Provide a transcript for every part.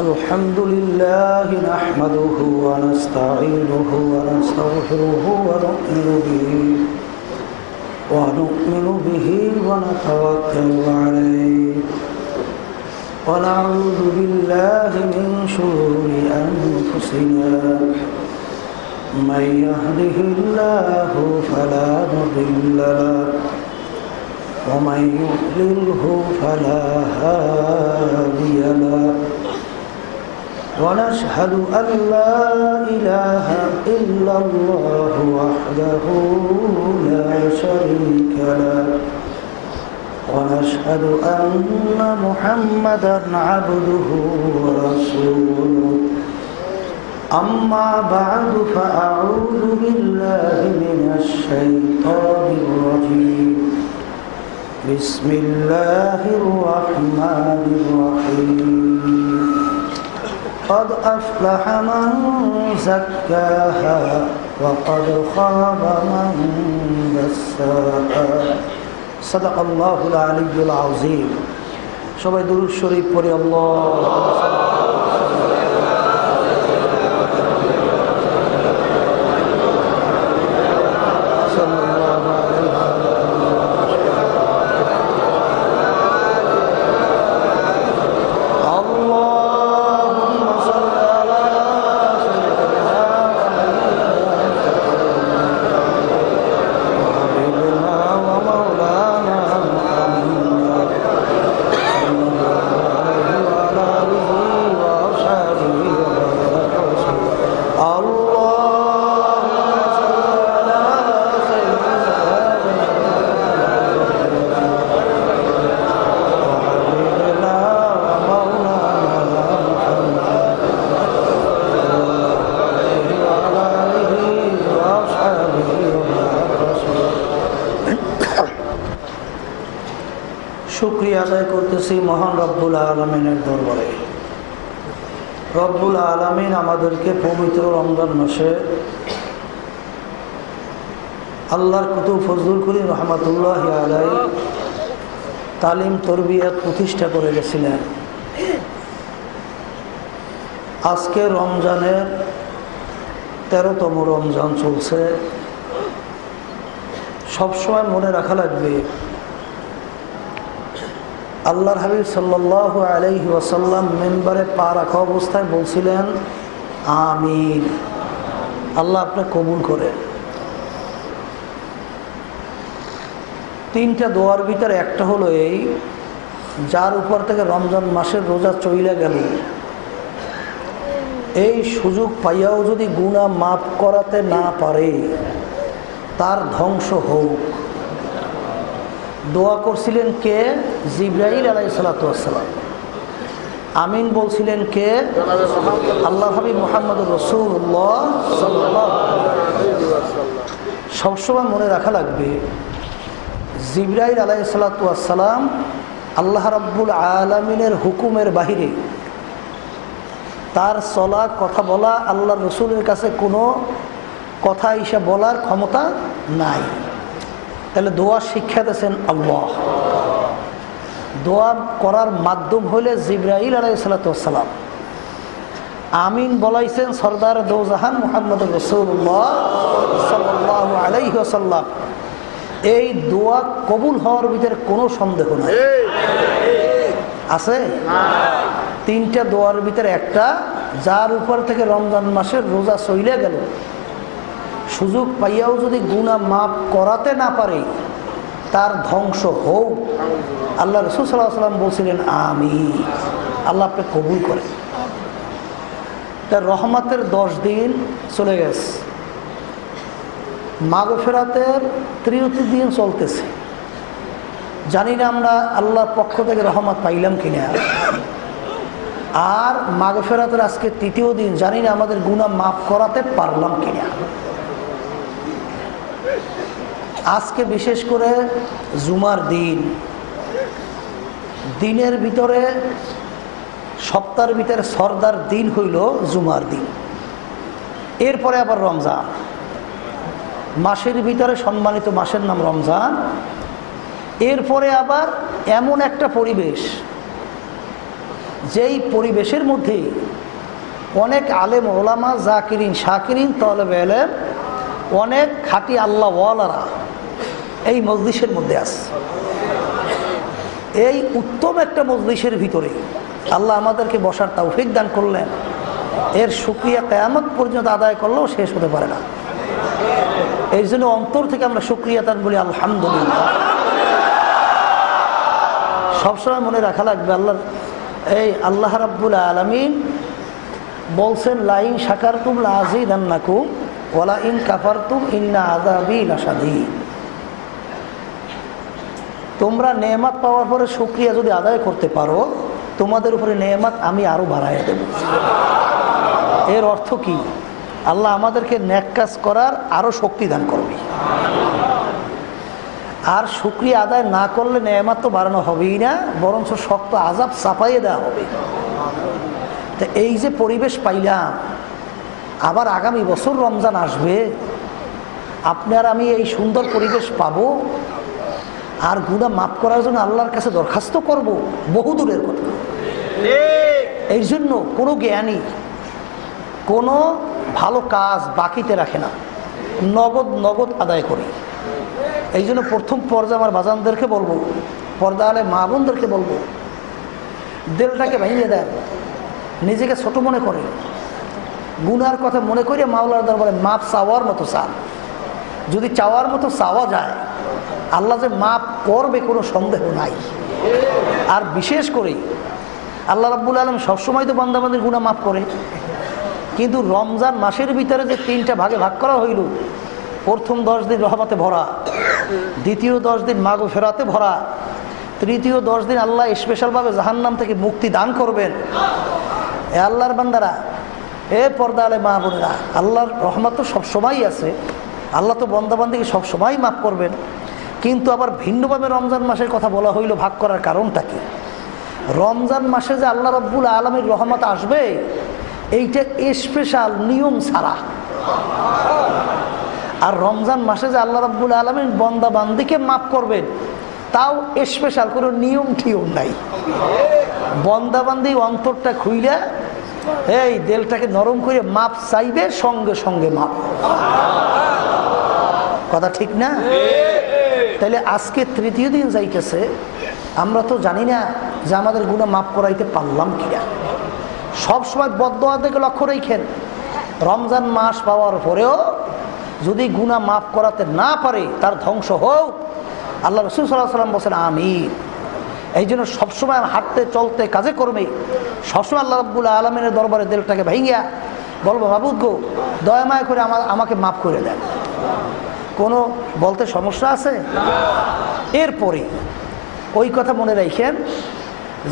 الحمد لله نحمده ونستعينه ونستغفره ونؤمن به ونتوكل عليه ونعوذ بالله من شرور أنفسنا من يهده الله فلا مضل له ومن يضلله فلا هادي له ونشهد أن لا إله إلا الله وحده لا شريك له ونشهد أن محمدا عبده ورسوله أما بعد فأعوذ بالله من الشيطان الرجيم بسم الله الرحمن الرحيم قد أفلح من زكاها وقد خاب من دساها صدق الله العلي العظيم সবাই দুরূদ শরীফ পড়ি আল্লাহ শুকরিয়া আদায় করতেছি মহান রব্বুল আলামিনের দরবারে। রব্বুল আলামিন আমাদেরকে পবিত্র রমজান মাসে আল্লাহর কুতুব ফজলুল করিম রহমাতুল্লাহি আলাইহি তালিম তরবিয়ত প্রতিষ্ঠা করে গেছিলেন। আজকে রমজানের 13তম রমজান চলছে। সবসময় মনে রাখা লাগবে আল্লাহর হাবিব সাল্লাল্লাহু আলাইহি ওয়াসাল্লাম মিম্বারে পা রাখা অবস্থায় বলছিলেন আমিন, আল্লাহ আপনি কবুল করেন। 3টা দোয়ার ভিতরে একটা হলো এই, যার উপর থেকে রমজান মাসের রোজা চইলা গেল, এই সুযোগ পাইয়াও যদি গুনাহ মাফ করাতে না পারে তার ধ্বংস হোক। দোয়া করছিলেন কে? জিবরাইল আলাইহিস সালাতু ওয়াস সালাম। আমিন বলছিলেন কে? আল্লাহ হাবিব মুহাম্মদুর রাসূলুল্লাহ সাল্লাল্লাহু আলাইহি ওয়াসাল্লাম। সবসময় মনে রাখা লাগবে জিবরাইল আলাইহিস সালাতু ওয়াস সালাম আল্লাহ রাব্বুল আলামিনের হুকুমের বাহিরে তার চলা কথা বলা আল্লাহ রসুলের কাছে কোনো কথা এসে বলার ক্ষমতা নাই। তাহলে দোয়া শিক্ষা দিয়েছেন আল্লাহ। দোয়া করার মাধ্যম হলে জিবরাইল আলাইহিস সালাতু ওয়াস সালাম। আমিন বলাইছেন সরদার দোজাহান মুহাম্মদুর রাসূলুল্লাহ সাল্লাল্লাহু আলাইহি ওয়াসাল্লাম। এই দোয়া কবুল হওয়ার ভিতরে কোনো সন্দেহ নাই। আছে 3টা দোয়ার ভিতরে একটা, যার উপর থেকে রমজান মাসের রোজা চইলে গেল, সুযোগ পাইয়াও যদি গুনাহ মাফ করাতে না পারে তার ধ্বংস হোক। আল্লাহ রাসূল সাল্লাল্লাহু আলাইহি ওয়াসাল্লাম বলছিলেন আমিন, আল্লাহ আপনি কবুল করেন। তার রহমতের 10 দিন চলে গেছে, মাগফিরাতের 33 দিন চলতেছে। জানি না আমরা আল্লাহর পক্ষ থেকে রহমত পাইলাম কিনা। আর মাগফিরাতের আজকে 3য় দিন, জানি না আমাদের গুনাহ মাফ করাতে পারলাম কিনা। আজকে বিশেষ করে জুমার দিন, দিনের ভিতরে সপ্তাহের ভিতরে সর্দার দিন হইল জুমার দিন। এরপরে আবার রমজান, মাসের ভিতরে সম্মানিত মাসের নাম রমজান। এরপরে আবার এমন একটা পরিবেশ যেই পরিবেশের মধ্যে অনেক আলেম ওলামা জাকিরিন শাকিরিন তলবে ইলম অনেক খাঁটি আল্লাহ ওয়ালারা এই মজলিসের মধ্যে আছে, এই উত্তম একটা মজলিসের ভিতরে আল্লাহ আমাদেরকে বসার তৌফিক দান করলেন, এর শুকরিয়া কিয়ামত পর্যন্ত আদায় করলেও শেষ হতে পারে না। এই জন্য অন্তর থেকে আমরা শুকরিয়া দান বলি আলহামদুলিল্লাহ। সবসময় মনে রাখা লাগবে আল্লাহ রাব্বুল আলামিন বলছেন লাইন শাকারতুম লাযিদান্নাকুম ওয়ালা ইন কাফারতুম ইন্না আযাবি লাশাদীদ। তোমরা নেয়ামত পাওয়ার পরে শুকরিয়া যদি আদায় করতে পারো তোমাদের উপরে নেয়ামত আমি আরো বাড়াইয়া দেব। এর অর্থ কি? আল্লাহ আমাদেরকে নেক কাজ করার আরো শক্তি দান করবে। আর শুকরিয়া আদায় না করলে নেয়ামত তো বাড়ানো হবেই না, বরঞ্চ শক্ত আযাব চাপাইয়ে দেওয়া হবে। তো এই যে পরিবেশ পাইলাম, আবার আগামী বছর রমজান আসবে, আপনার আমি এই সুন্দর পরিবেশ পাবো, আর গুনাহ মাফ করার জন্য আল্লাহর কাছে দরখাস্ত করব, বহু দূরের কথা। এই জন্য কোনো জ্ঞানী কোনো ভালো কাজ বাকিতে রাখে না, নগদ নগদ আদায় করি। এই জন্য প্রথম পর্যায়ে আমার বাজানদেরকে বলবো, পর্দা আলে মা বোনদেরকে বলবো, দিলটাকে ভেঙে দেন, নিজেকে ছোট মনে করে, গুনার কথা মনে করে মাওলার দরবারে মাপ চাওয়ার মতো চান। যদি চাওয়ার মতো চাওয়া যায় আল্লাহ যে মাপ করবে কোনো সন্দেহ নাই। আর বিশেষ করে আল্লাহ রাব্বুল আলামিন সবসময় তো বান্দাবান্দির গুনাহ মাফ করে, কিন্তু রমজান মাসের ভিতরে যে 3টা ভাগে ভাগ করা হইল, প্রথম 10 দিন রহমতে ভরা, দ্বিতীয় 10 দিন মাগফিরাতে ভরা, তৃতীয় 10 দিন আল্লাহ স্পেশালভাবে জাহান্নাম থেকে মুক্তি দান করবেন। এ আল্লাহর বান্দারা, এ পর্দা আলে মা বোনেরা, আল্লাহর রহমত তো সবসময়ই আছে, আল্লাহ তো বান্দাবান্দিকে সবসময় মাফ করবেন। কিন্তু আবার ভিন্নভাবে রমজান মাসের কথা বলা হইল, ভাগ করার কারণটা কি? রমজান মাসে যে আল্লাহ রাব্বুল আলামিনের রহমত আসবে এইটা স্পেশাল নিয়ম ছাড়া, আর রমজান মাসে যে আল্লাহ রাব্বুল আলামিন বান্দা বান্দিকে মাফ করবেন তাও স্পেশাল কোনো নিয়ম টিয়ম নাই। বান্দা বান্দি অন্তরটা খুইলা এই দিলটাকে নরম করে মাপ চাইবে, সঙ্গে সঙ্গে মাপ। কথা ঠিক না? তাইলে আজকে তৃতীয় দিন যাইতেছে, আমরা তো জানি না যে আমাদের গুনাহ মাফ করাইতে পারলাম কিনা। সবসময় বদদোয়া থেকে লক্ষ্য রেখেন, রমজান মাস পাওয়ার পরেও যদি গুনাহ মাফ করাতে না পারে তার ধ্বংস হোক। আল্লাহ রাসূল সাল্লাল্লাহু আলাইহি ওয়াসাল্লাম বলেন আমিন। এই জন্য সবসময় হাঁটতে চলতে কাজে কর্মে সবসময় আল্লাহ রাব্বুল আলামিনের দরবারে দিলটাকে ভাঙিয়া বলবো, মাবুদ গো দয়া মায়া করে আমাকে মাফ করে দেন। কোনো বলতে সমস্যা আছে? এরপরে ওই কথা মনে রাখেন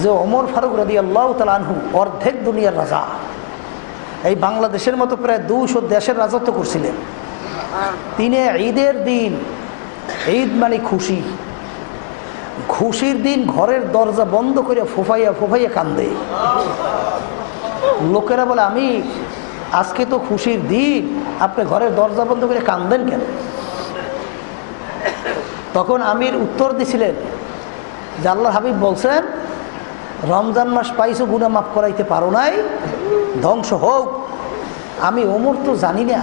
যে ওমর ফারুক রাদিয়াল্লাহু তাআলা আনহু অর্ধেক দুনিয়ার রাজা, এই বাংলাদেশের মতো প্রায় 200 দেশের রাজত্ব করছিলেন। তিনি ঈদের দিন, ঈদ মানে খুশি, খুশির দিন ঘরের দরজা বন্ধ করে ফুফাইয়া ফুফাইয়া কান্দে। লোকেরা বলে আমি আজকে তো খুশির দিন, আপনি ঘরের দরজা বন্ধ করে কান্দেন কেন? তখন আমির উত্তর দিছিলেন যে আল্লাহর হাবিব বলছেন রমজান মাস পাইছো, গুনাহ মাফ করাইতে পারো নাই, ধ্বংস হোক। আমি ওমর তো জানি না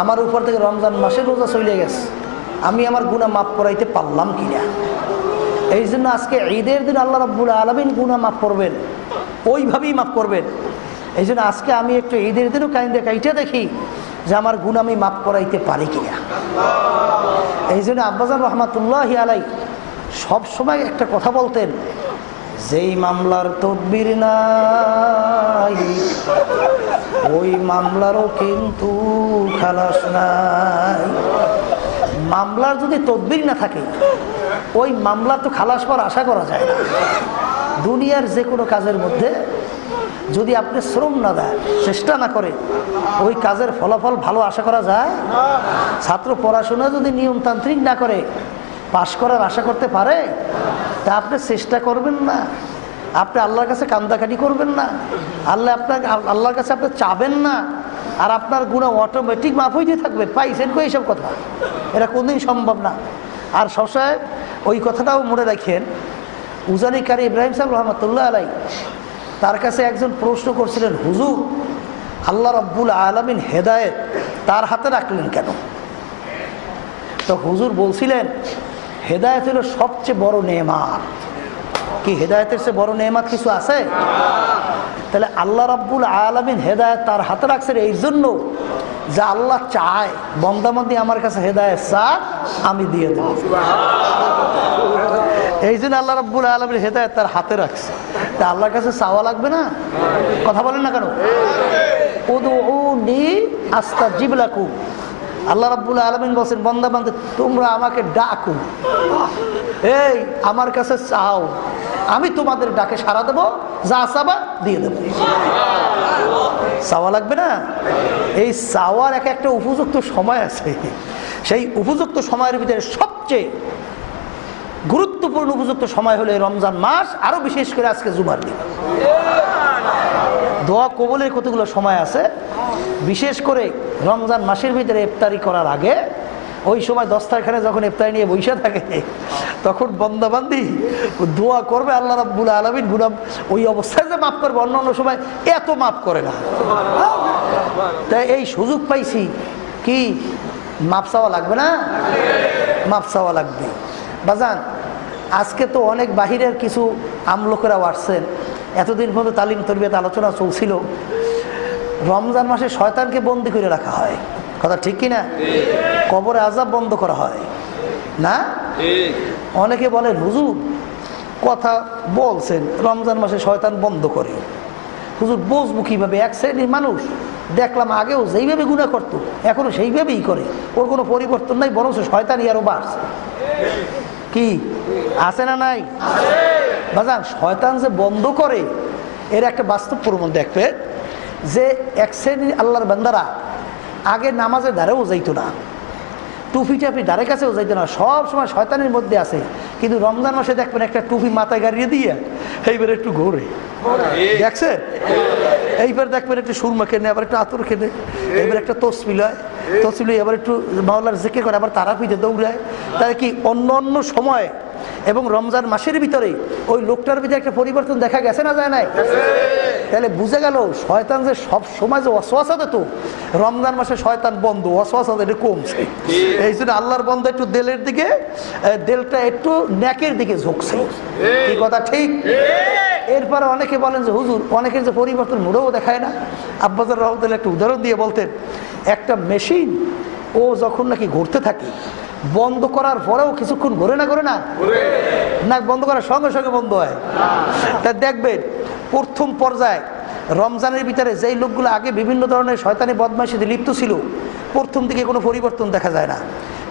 আমার উপর থেকে রমজান মাসের রোজা চলে গেছে, আমি আমার গুনাহ মাফ করাইতে পারলাম কিনা। এই জন্য আজকে ঈদের দিন আল্লাহ রাব্বুল আলামিন গুনাহ মাফ করবেন, ওইভাবেই মাফ করবেন। এই জন্য আজকে আমি একটু ঈদের দিনও কাইটা দেখি যে আমার গুনাহ আমি মাফ করাইতে পারি কিনা। এই জন্য আব্বাজান রহমাতুল্লাহি আলাই সবসময় একটা কথা বলতেন, যেই মামলার তদবির নাই ওই মামলারও কিন্তু খালাস নাই। মামলার যদি তদবির না থাকে ওই মামলা তো খালাস পাওয়ার আশা করা যায় না। দুনিয়ার যে কোনো কাজের মধ্যে যদি আপনি শ্রম না দেন, চেষ্টা না করে, ওই কাজের ফলাফল ভালো আশা করা যায়? ছাত্র পড়াশোনা যদি নিয়মতান্ত্রিক না করে পাশ করার আশা করতে পারে? তা আপনি চেষ্টা করবেন না, আপনি আল্লাহর কাছে কান্দাকাটি করবেন না, আল্লাহর কাছে আপনি চাবেন না, আর আপনার গুনাহ অটোমেটিক মাফ হইতে থাকবে। পাইছেন কই এইসব কথা? এটা কোনদিন সম্ভব না। আর সবসময় ওই কথাটাও মনে রাখেন, উজানি কারি ইব্রাহিম সাহেব রহমতুল্লাহ আলাই তার কাছে একজন প্রশ্ন করছিলেন, হুজুর আল্লাহ রাব্বুল আলামিন হেদায়েত তার হাতে রাখলেন কেন? তো হুজুর বলছিলেন, হেদায়েত হলো সবচেয়ে বড় নেয়ামত। কি হেদায়েতের চেয়ে বড় নেয়ামত কিছু আছে? তাহলে আল্লাহ রাব্বুল আলামিন হেদায়েত তার হাতে রাখছেন এই জন্য যে আল্লাহ চায় বান্দাবান্দি আমার কাছে হেদায়েত চায়, আমি দিয়ে দেব। এই জন্য আল্লাহ রাব্বুল আলামিন হেদায়েত তার হাতে রাখছে। তা আল্লাহর কাছে চাওয়া লাগবে না? কথা বলেন না কেন? উদউনি আস্তাজিব লাকুম। আল্লাহ রাব্বুল আলামিন বলেন, বান্দাবান্দি তোমরা আমাকে ডাকো, এই আমার কাছে চাও, আমি তোমাদের ডাকে সাড়া দেবো, যা চাবা দিয়ে দেবো। চাওয়া লাগবে না? এই চাওয়ার একটা উপযুক্ত সময় আছে। সেই উপযুক্ত সময়ের ভিতরে সবচেয়ে গুরুত্বপূর্ণ উপযুক্ত সময় হলো রমজান মাস, আরো বিশেষ করে আজকে জুমার দিন। দোয়া কবুলের কতগুলো সময় আছে, বিশেষ করে রমজান মাসের ভিতরে ইফতারি করার আগে ওই সময় দস্তারখানে যখন ইফতারি নিয়ে বসে থাকে, তখন বান্দাবান্দি দোয়া করবে আল্লাহ রাব্বুল আলামিন গুনাহ ওই অবস্থায় যে মাফ করবে, অন্য সময় এত মাফ করে না। তাই এই সুযোগ পাইছি, কি মাফ চাওয়া লাগবে না? মাফ চাওয়া লাগবে। বাজান, আজকে তো অনেক বাহিরের কিছু আমলোকেরাও আসছেন। এতদিন পর্যন্ত তালিম তরবিয়ত আলোচনা চলছিল, রমজান মাসে শয়তানকে বন্দি করে রাখা হয়। কথা ঠিক কিনা? কবরে আযাব বন্ধ করা হয় না? অনেকে বলেন, হুজুর কথা বলছেন রমজান মাসে শয়তান বন্ধ করে। হুজুর বুঝবো কিভাবে? এক শ্রেণীর মানুষ দেখলাম আগেও যেইভাবে গুনাহ করতো এখনো সেইভাবেই করে, ওর কোনো পরিবর্তন নাই, বরং শয়তানই আরো বাড়ছে। কি আছে না নাই? বাজান, শয়তান যে বন্ধ করে এর একটা বাস্তব প্রমাণ দেখবে, যে এক শ্রেণীর আল্লাহর বান্দারা আগে নামাজের ধারেও যাইতো না, টুপি টাপি ধারে কাছেও যাইতো না, সব সময় শয়তানের মধ্যে আছে। কিন্তু রমজান মাসে দেখবেন একটা টুপি মাথায় গাড়িয়ে দিয়ে এইবার একটু ঘোরে, দেখছে? এইবার দেখবেন একটু সুরমা কেনে, আবার একটু আতর কেনে, এবার একটা তসবিল হয়, তসবিল এবার একটু মাওলার জিকির করে, আবার তারাপিতে দৌড়ায়। তাই কি অন্য অন্য সময় এবং রমজান মাসের ভিতরে ওই লোকটার ভিতরে একটা পরিবর্তন দেখা গেছে না যায় নাই? তাহলে বুঝে গেল শয়তান যে সব সময় যে ওয়াসওয়াসা দিত, রমজান মাসে শয়তান বন্ধ, ওয়াসওয়াসা এটা কমছে। এই জন্য আল্লাহর বন্ধ একটু দিলের দিকে, দিলটা একটু নেকের দিকে ঝুঁকছে। এই কথা ঠিক? এরপরে অনেকে বলেন যে হুজুর অনেকের যে পরিবর্তন মোড়েও দেখায় না। আব্বাজার রহমতুল্লাহ একটা উদাহরণ দিয়ে বলতেন, একটা মেশিন ও যখন নাকি ঘুরতে থাকে, বন্ধ করার পরেও কিছুক্ষণ ঘুরে না, ঘুরে না, না বন্ধ করার সঙ্গে সঙ্গে বন্ধ হয়। তা দেখবেন প্রথম পর্যায়ে রমজানের ভিতরে যেই লোকগুলো আগে বিভিন্ন ধরনের শয়তানি বদমাইশিতে লিপ্ত ছিল, প্রথম দিকে কোনো পরিবর্তন দেখা যায় না।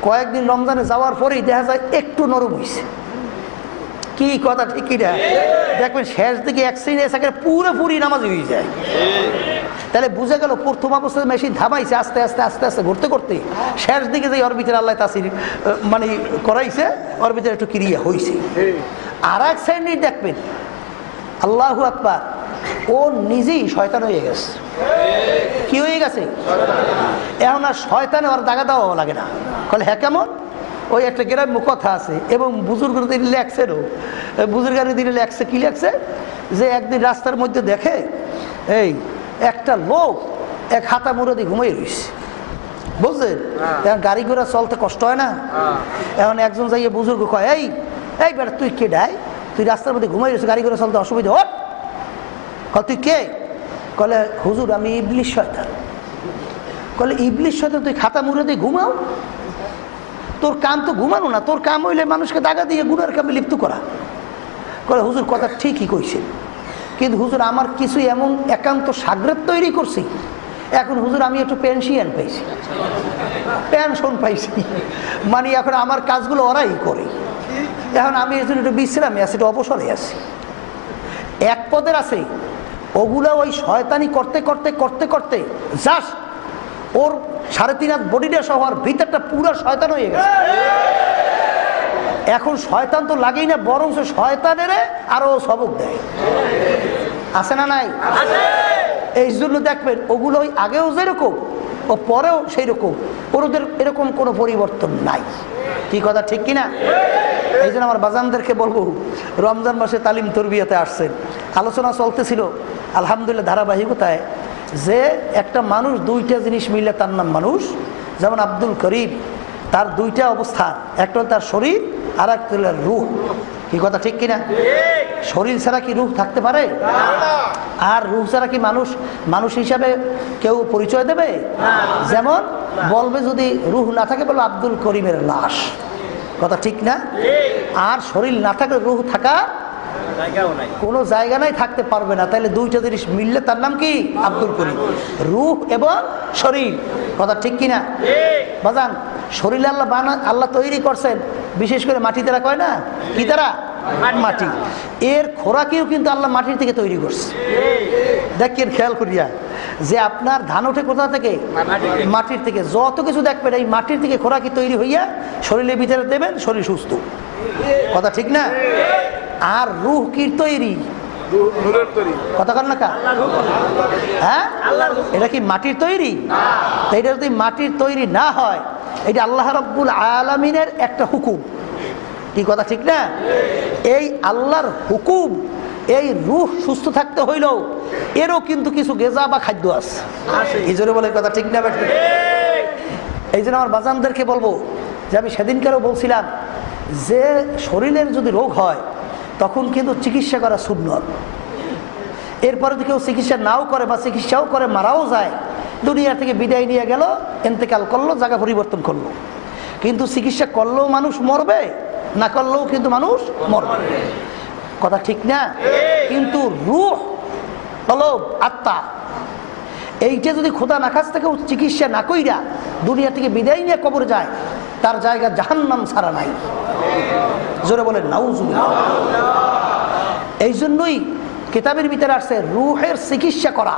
কয়েকদিন রমজানে যাওয়ার পরেই দেখা যায় একটু নরম হয়েছে। কি কথা ঠিক কিনা? দেখবেন শেষ দিকে এক শ্রেণী এসে পুরোপুরি নামাজি হয়ে যায়। তাহলে বুঝে গেল প্রথম অবস্থায় মেশিন থামাইছে, আস্তে আস্তে আস্তে আস্তে ঘুরতে করতে শেষ দিকে যে ওর ভিতরে আল্লাহ তাসির মানে করাইছে, ওর ভিতরে একটু ক্রিয়া হয়েছে। আর এক শ্রেণী দেখবেন আল্লাহু আকবার, ও নিজেই শয়তান হয়ে গেছে। কি হয়ে গেছে? এখন আর শয়তানে ওর দাগা দেওয়া লাগে না। বলে হ্যাঁ কেমন? ওই একটা গ্রাম্য কথা আছে এবং বুজুর্গ তিনি লেখছেনও, বুজুর্গানি তিনি লেখছে, কি লেখছে যে একদিন রাস্তার মধ্যে দেখে এই একটা লোক এক হাতা মুরাদি ঘুমিয়ে রয়েছে, বুঝলেন? এখন গাড়ি ঘোড়া চলতে কষ্ট হয় না? এখন একজন যাইয়ে বুজুর্গ কয়, এই এই বেটা তুই কে ডাই? তুই রাস্তার মধ্যে ঘুমিয়ে রয়েছিস, গাড়ি ঘোড়া চলতে অসুবিধা হোক? তুই কে? কলে হুজুর আমি ইবলিশ শয়তান। কলে ইবলিশ শয়তান, তুই খাতা মুরাদি ঘুমাও? তোর কাম তো ঘুমানো না, তোর কাম হইলে মানুষকে দাগা দিয়ে গুনার কামে লিপ্ত করা। কলে হুজুর কথা ঠিকই কইছে, কিন্তু হুজুর আমার কিছু এমন একান্ত সাগরেদ তৈরি করছি, এখন হুজুর আমি একটু পেনশন পাইছি, পেনশন পাইছি, মানে এখন আমার কাজগুলো ওরাই করে, এখন আমি এই জন্য একটু বিশ্রামে আছি, একটু অবসরে আছি। এক পদের আছে ওগুলো ওই শয়তানি করতে করতে করতে করতে জাস্ট ওর 3.5 হাত বডিটা সহ আর ভিতরটা পুরো শয়তান হয়ে গেছে। এখন শয়তান তো লাগেই না, বরং শয়তানের আরো সবক দেয়। আছে না নাই? এই জন্য দেখবেন ওগুলো ওই আগেও যেরকম ও পরেও সেই রকম, ওদের এরকম কোনো পরিবর্তন নাই। কি কথা ঠিক কিনা? এই জন্য আমার বাজানদেরকে বলবো, রমজান মাসে তালিম তরবিয়াতে আসছেন, আলোচনা চলতেছিল আলহামদুলিল্লাহ ধারাবাহিকতায়, যে একটা মানুষ দুইটা জিনিস মিললে তার নাম মানুষ। যেমন আব্দুল করিম, তার দুইটা অবস্থান, একটা হল তার শরীর আর একটা হল রূহ। কি কথা ঠিক কিনা? শরীর ছাড়া কি রূহ থাকতে পারে? আর রূহ ছাড়া কি মানুষ হিসাবে কেউ পরিচয় দেবে? যেমন বলবে যদি রূহ না থাকে বলবে আব্দুল করিমের লাশ। কথা ঠিক না? আর শরীর না থাকলে রূহ থাকা কোনো জায়গা নাই, থাকতে পারবে না। তাহলে দুইটা জিনিস মিললে তার নাম কি? আব্দুল করিম। রূহ এবং শরীর। কথা ঠিক কিনা? বাজান, শরীর আল্লাহ তৈরি করছেন বিশেষ করে মাটি দ্বারা, কয় না কি দ্বারা? মাটি। এর খোরাকিও কিন্তু আল্লাহ মাটির থেকে তৈরি করছে। দেখেন খেয়াল করিয়া যে আপনার ধান ওঠে কোথা থেকে? মাটির থেকে। যত কিছু দেখবেন এই মাটির থেকে খোরাকি তৈরি হইয়া শরীরের ভিতরে দেবেন, শরীর সুস্থ। কথা ঠিক না? আর রূহ কি তৈরি? কথা কর না কা? হ্যাঁ, এটা কি মাটির তৈরি? এটা যদি মাটির তৈরি না হয়, এটা আল্লাহ রাব্বুল আলামিনের একটা হুকুম। কি কথা ঠিক না? এই আল্লাহর হুকুম, এই রূহ সুস্থ থাকতে হইলেও এরও কিন্তু কিছু গেজা বা খাদ্য আছে। এই জন্য বলে কথা ঠিক না? এই জন্য আমার বাজানদেরকে বলবো যে আমি সেদিনকারও বলছিলাম যে শরীরের যদি রোগ হয় তখন কিন্তু চিকিৎসা করা সুন্নত। এরপরে যদি কেউ চিকিৎসা নাও করে বা চিকিৎসাও করে মারাও যায়, দুনিয়া থেকে বিদায় নিয়ে গেল, ইন্তেকাল করলো, জায়গা পরিবর্তন করলো, কিন্তু চিকিৎসা করলেও মানুষ মরবে, না করলেও কিন্তু মানুষ মরবে। কথা ঠিক না? কিন্তু রূহ হলো আত্মা, এইটা যদি খোদা না কাছ থেকেও চিকিৎসা না কইরা দুনিয়া থেকে বিদায় নিয়ে কবরে যায়, তার জায়গা জাহান্নাম ছাড়া নাই। জোরে বলেন নাউজুবিল্লাহ। এই জন্যই কিতাবের ভিতরে আসছে রূহের চিকিৎসা করা।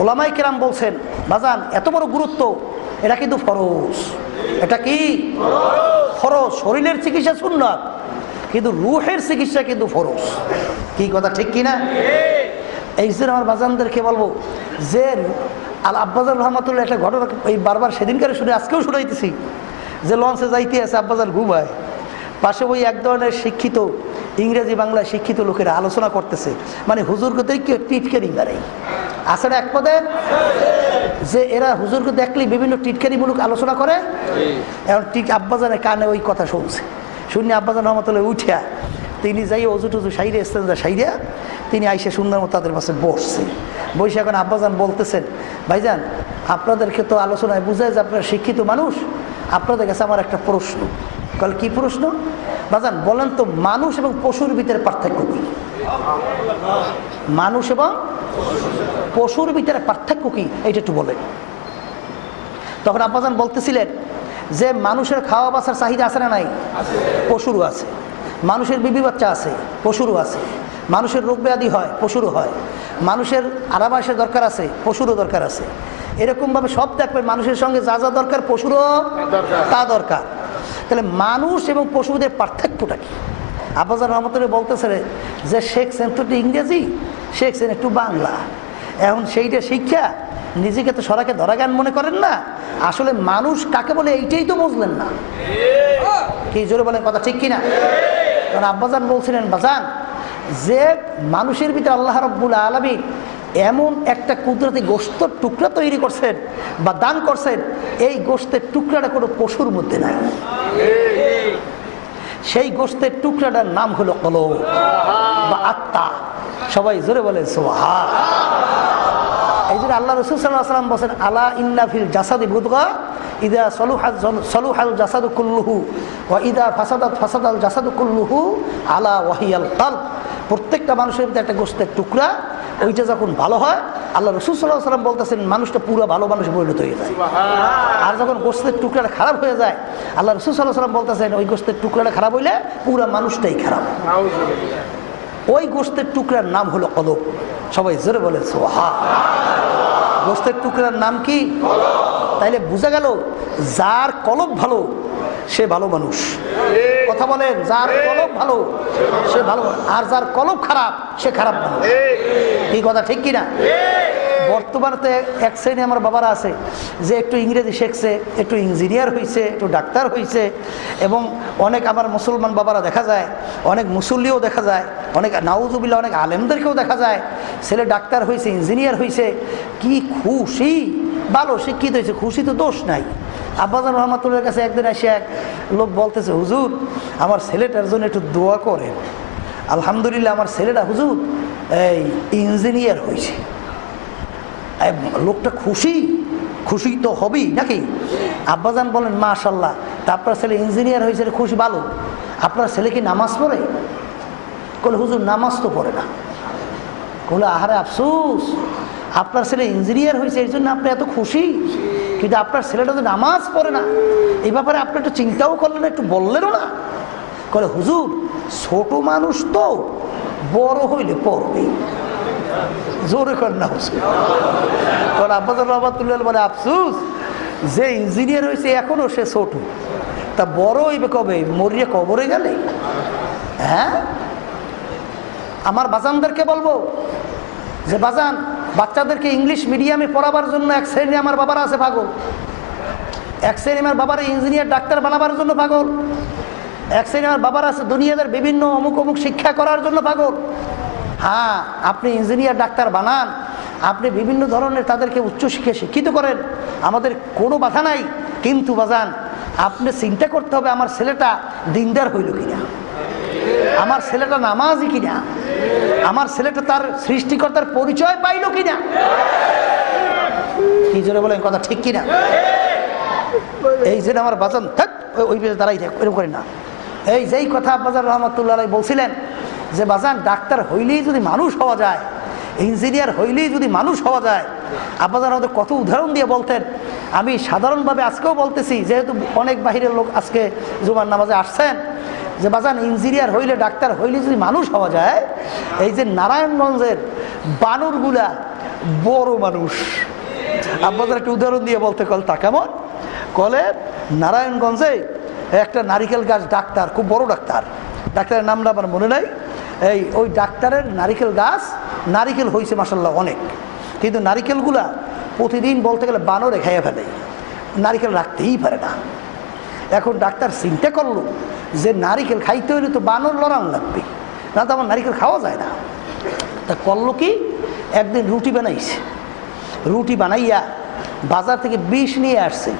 ওলামায়ে কেরাম বলছেন বাজান এত বড় গুরুত্ব, এটা কিন্তু ফরজ। এটা কি ফরজ? শরীরের চিকিৎসা সুন্নাত, কিন্তু রূহের চিকিৎসা কিন্তু ফরজ। কি কথা ঠিক কিনা? এই জন্য আমার বাজানদেরকে বলবো যে আব্বাজান রহমাতুল্লাহ একটা ঘটনা এই বারবার সেদিনকারে শুনে আজকেও শুনাইতেছি, যে লঞ্চে যাইতে আছে, আব্বাজান ঘুমায়, পাশে ওই এক ধরনের শিক্ষিত ইংরেজি বাংলায় শিক্ষিত লোকেরা আলোচনা করতেছে, মানে হুজুরকে দেখে টিটকারি মারে। আছে না এক পদে যে এরা হুজুরকে দেখলেই বিভিন্ন টিটকারিমূলক আলোচনা করে। এখন ঠিক আব্বাজানের কানে ওই কথা শুনছে, শুনে আব্বাজান রহমতুল্লাহ উঠিয়া তিনি যাই অজু টুজু সাইরে এস্তেঞ্জা সাইরা তিনি আইসে সুন্দর মতো তাদের পাশে বসছে। বসে এখন আব্বাজান বলতেছেন, ভাইজান আপনাদেরকে তো আলোচনায় বুঝায় যে আপনারা শিক্ষিত মানুষ, আপনাদের কাছে আমার একটা প্রশ্ন। কাল কি প্রশ্ন? বাজান বলেন তো মানুষ এবং পশুর ভিতরে পার্থক্য কি? মানুষ এবং পশুর ভিতরে পার্থক্য কি এইটা একটু বলেন। তখন আব্বাজান বলতেছিলেন যে মানুষের খাওয়া বাসার চাহিদা আছে না নাই? পশুরও আছে। মানুষের বিবি বাচ্চা আছে, পশুরও আছে। মানুষের রোগ ব্যাধি হয়, পশুরও হয়। মানুষের আরামাসের দরকার আছে, পশুরও দরকার আছে। এরকমভাবে সব দেখবেন মানুষের সঙ্গে যা যা দরকার পশুরও তা দরকার। তাহলে মানুষ এবং পশুদের পার্থক্যটা কি? আব্বাজান রহমতুল্লাহ বলতেছে যে শিখছেন তো একটু ইংরেজি, শিখছেন একটু বাংলা, এখন সেইটা শিক্ষা নিজেকে তো সরাকে ধরাগান মনে করেন না। আসলে মানুষ কাকে বলে এইটাই তো বুঝলেন না। কি জোরে বলেন কথা ঠিক কিনা? কারণ আব্বাজান বলছিলেন বাজান যে মানুষের ভিতরে আল্লাহ রাব্বুল আলামিন এমন একটা কুদরতি গোশতের টুকরা তৈরি করছেন বা দান করছেন, এই গোশতের টুকরাটা কোনো পশুর মধ্যে নাই। সেই গোশতের টুকরাটার নাম হলো কলব বা আত্মা। সবাই জোরে বলে সুবহান। এই জন্য আল্লাহ রাসূল সাল্লাল্লাহু আলাইহি ওয়াসাল্লাম বলেন আলা ইন্না ফিল জাসাদি মুদগা ইদা সলুহাল জাসাদু কুল্লুহু ওয়া ইদা ফাসাদাল জাসাদু কুল্লুহু আলা ওয়াহিয়াল কলব। প্রত্যেকটা মানুষের ভিতরে একটা গোশতের টুকরা, ওইটা যখন ভালো হয় আল্লাহ রাসূল সাল্লাল্লাহু আলাইহি ওয়াসাল্লাম বলতেছেন মানুষটা পুরো ভালো মানুষ পরিণত হয়ে যায়। আর যখন গোশতের টুকরাটা খারাপ হয়ে যায় আল্লাহ রাসূল সাল্লাল্লাহু আলাইহি ওয়াসাল্লাম বলতেছেন ওই গোশতের টুকরাটা খারাপ হইলে পুরো মানুষটাই খারাপ। ওই গোশতের টুকরার নাম হলো কলব। সবাই জোরে বলে সুবহান। গোশতের টুকরার নাম কি? তাইলে বোঝা গেল যার কলব ভালো সে ভালো মানুষ। কথা বলেন, যার কলব ভালো সে ভালো, আর যার কলব খারাপ সে খারাপ মানুষ। কি কথা ঠিক কিনা? বর্তমানে এক শ্রেণী আমার বাবারা আছে যে একটু ইংরেজি শিখছে, একটু ইঞ্জিনিয়ার হয়েছে, একটু ডাক্তার হয়েছে, এবং অনেক আমার মুসলমান বাবারা দেখা যায়, অনেক মুসল্লিও দেখা যায়, অনেক নাউজুবিল্লাহ অনেক আলেমদেরকেও দেখা যায় ছেলে ডাক্তার হয়েছে, ইঞ্জিনিয়ার হয়েছে, কি খুশি, ভালো শিক্ষিত হয়েছে, খুশি তো দোষ নাই। আব্বাজান রহমাতুল্লাহর কাছে একদিন এসে এক লোক বলতেছে, হুজুর আমার ছেলেটার জন্য একটু দোয়া করেন। আলহামদুলিল্লাহ আমার ছেলেটা হুজুর এই ইঞ্জিনিয়ার হয়েছে। লোকটা খুশি, খুশি তো হবেই নাকি? আব্বাজান বলেন মাশাল্লাহ, তা আপনার ছেলে ইঞ্জিনিয়ার হয়েছে, খুশি, ভালো। আপনার ছেলে কি নামাজ পড়ে? বলে হুজুর নামাজ তো পড়ে না। বলে আহারে আফসোস, আপনার ছেলে ইঞ্জিনিয়ার হয়েছে এই জন্য আপনি এত খুশি, কিন্তু আপনার ছেলেটা তো নামাজ পড়ে না। এই ব্যাপারে আপনি একটু চিন্তাও করলেন, একটু বললেনও না। বলে হুজুর ছোট মানুষ তো, বড় হইলে পড়বে। জোরে কর না হুজুর। তখন আব্বাজান রহমাতুল্লাহ বলে আফসোস, যে ইঞ্জিনিয়ার হয়েছে এখনো সে ছোট, তা বড় হইবে কবে? মরিয়ে কবরে গেলে। হ্যাঁ, আমার বাজানদেরকে বলবো যে বাজান, বাচ্চাদেরকে ইংলিশ মিডিয়ামে পড়াবার জন্য এক শ্রেণী আমার বাবারা আছে পাগল, এক শ্রেণী আমার বাবারা ইঞ্জিনিয়ার ডাক্তার বানাবার জন্য পাগল, এক শ্রেণী আমার বাবারা আছে দুনিয়াদের বিভিন্ন অমুক অমুক শিক্ষা করার জন্য পাগল। হ্যাঁ, আপনি ইঞ্জিনিয়ার ডাক্তার বানান, আপনি বিভিন্ন ধরনের তাদেরকে উচ্চশিক্ষায় শিক্ষিত করেন, আমাদের কোনো বাধা নাই, কিন্তু বাজান আপনি চিন্তা করতে হবে আমার ছেলেটা দিনদার হইল কিনা, আমার ছেলেটা নামাজি কিনা, আমার ছেলেটা তার সৃষ্টিকর্তার পরিচয় পাইল কিনা। কি জোরে বলেন, কথা ঠিক কিনা? এই যে আমার বাজান থাক ওই দাঁড়াই থাক, এরকম করে না। এই যেই কথা আব্বাজান রহমাতুল্লাহ বলছিলেন যে বাজান ডাক্তার হইলেই যদি মানুষ হওয়া যায়, ইঞ্জিনিয়ার হইলেই যদি মানুষ হওয়া যায়, আব্বাজান আমাদের কত উদাহরণ দিয়ে বলতেন। আমি সাধারণভাবে আজকেও বলতেছি, যেহেতু অনেক বাহিরের লোক আজকে জুমার নামাজে আসছেন, যে বাজান ইঞ্জিনিয়ার হইলে ডাক্তার হইলে যদি মানুষ হওয়া যায়, এই যে নারায়ণগঞ্জের বানরগুলা বড় মানুষ। আব্বাজান একটা উদাহরণ দিয়ে বলতে কল তা কেমন, কলে নারায়ণগঞ্জে একটা নারিকেল গাছ ডাক্তার, খুব বড় ডাক্তার, ডাক্তারের নামটা আমার মনে নাই। ওই ডাক্তারের নারিকেল গাছ নারিকেল হয়েছে মাসাল্লাহ অনেক, কিন্তু নারিকেলগুলা প্রতিদিন বলতে গেলে বানরে খাইয়ে ফেলে, নারিকেল রাখতেই পারে না। এখন ডাক্তার চিন্তা করলো যে নারিকেল খাইতে হইলে তো বানর লড়ান লাগবে, না তো আমার নারিকেল খাওয়া যায় না। তা করলো কি, একদিন রুটি বানাইছে, রুটি বানাইয়া বাজার থেকে বিষ নিয়ে আসছে,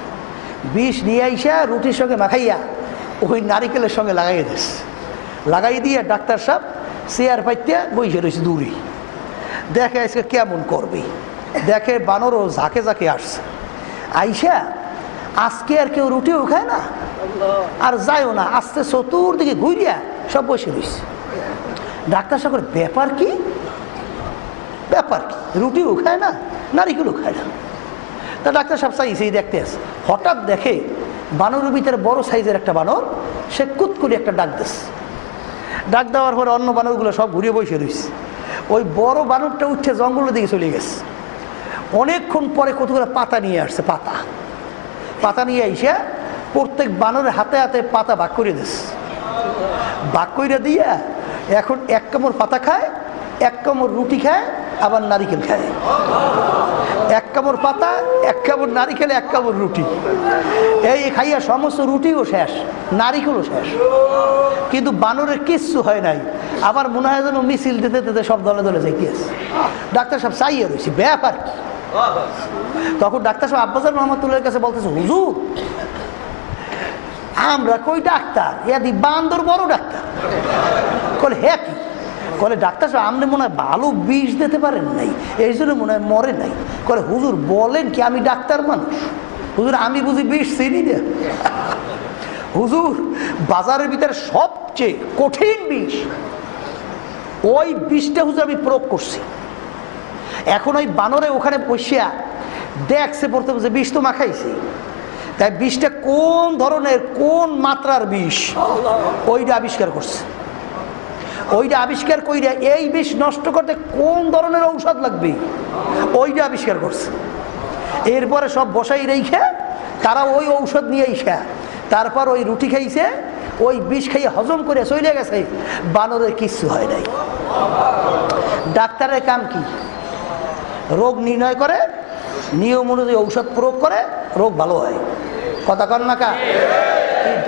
বিষ নিয়ে আইসা রুটির সঙ্গে মাখাইয়া ওই নারিকেলের সঙ্গে লাগাই দিস, লাগাই দিয়ে ডাক্তার সাহেব চেয়ার পাইতে বইসে রয়েছে দূরে, দেখে আজকে কেমন করবে, দেখে বানরও ঝাঁকে ঝাঁকে আসছে, আইসা আজকে আর কেউ রুটিও খায় না আর যায়ও না, আস্তে চতুর্দিকে ঘুরিয়া সব বসে রয়েছে। ডাক্তার সাহেব ব্যাপার কি, ব্যাপার কি, রুটিও খায় না নারিকেলও খায় না। তা ডাক্তার সাহেব চাইছেই দেখতে আছে, হঠাৎ দেখে বানরের ভিতরে বড় সাইজের একটা বানর, সে কুত করে একটা ডাক দিচ্ছে, ডাক দেওয়ার পরে অন্য বানরগুলো সব ঘুরিয়ে বসে রয়েছে। ওই বড় বানরটা উঠে জঙ্গলের দিকে চলে গেছে। অনেকক্ষণ পরে কতগুলো পাতা নিয়ে আসছে, পাতা পাতা নিয়ে এসে প্রত্যেক বানরের হাতে হাতে পাতা ভাগ করে দিচ্ছে, ভাগ করে দিয়া এখন এক কামড় পাতা খায়, এক কামড় রুটি খায়, আবার নারিকেল খায়। এক কামড় পাতা, এক কামড় নারিকেল, এক কামড় রুটি, এই খাইয়া সমস্ত রুটিও শেষ, নারিকেলও শেষ, কিন্তু বানরের কিচ্ছু হয় নাই। আবার মনে হয় যেন মিছিল দিতে দিতে সব দলে দলে যাইতেছে। ডাক্তার সাহেব চাইয়ে রয়েছে, ব্যাপার কি? তখন ডাক্তার সাহেব আব্বাজান রহমাতুল্লাহর কাছে বলতেছে, হুজুর আমরা কই ডাক্তার, ইয়াদি বান্দর বড় ডাক্তার। বলে হ্যাঁ কি? বলে ডাক্তার সাহেব আপনি মনে হয় ভালো বিষ দিতে পারেন নাই, এই জন্য মনে হয় মরে নাই। বলে হুজুর বলেন কি, আমি ডাক্তার মানুষ, হুজুর আমি বুঝি বিষ চিনি না। হুজুর বাজারের ভিতরে সবচেয়ে কঠিন বিষ, ওই বিষটা হুজুর আমি প্রয়োগ করছি। এখন ওই বানরে ওখানে বসিয়া দেখছে পড়তে যে বিষ তো মাখাইছে, তাই বিষটা কোন ধরনের কোন মাত্রার বিষ ওইটা আবিষ্কার করছে। ওইটা আবিষ্কার কইরা এই বিষ নষ্ট করতে কোন ধরনের ঔষধ লাগবে ওইটা আবিষ্কার করছে। এরপরে সব বসাই রেখে তারা ওই ঔষধ নিয়ে খা, তারপর ওই রুটি খাইছে, ওই বিষ খাইয়ে হজম করে চলে গেছে, বানরের কিচ্ছু হয় নাই। ডাক্তারের কাম কি? রোগ নির্ণয় করে, নিয়ম অনুযায়ী ঔষধ প্রয়োগ করে, রোগ ভালো হয়। কথা কন না কা?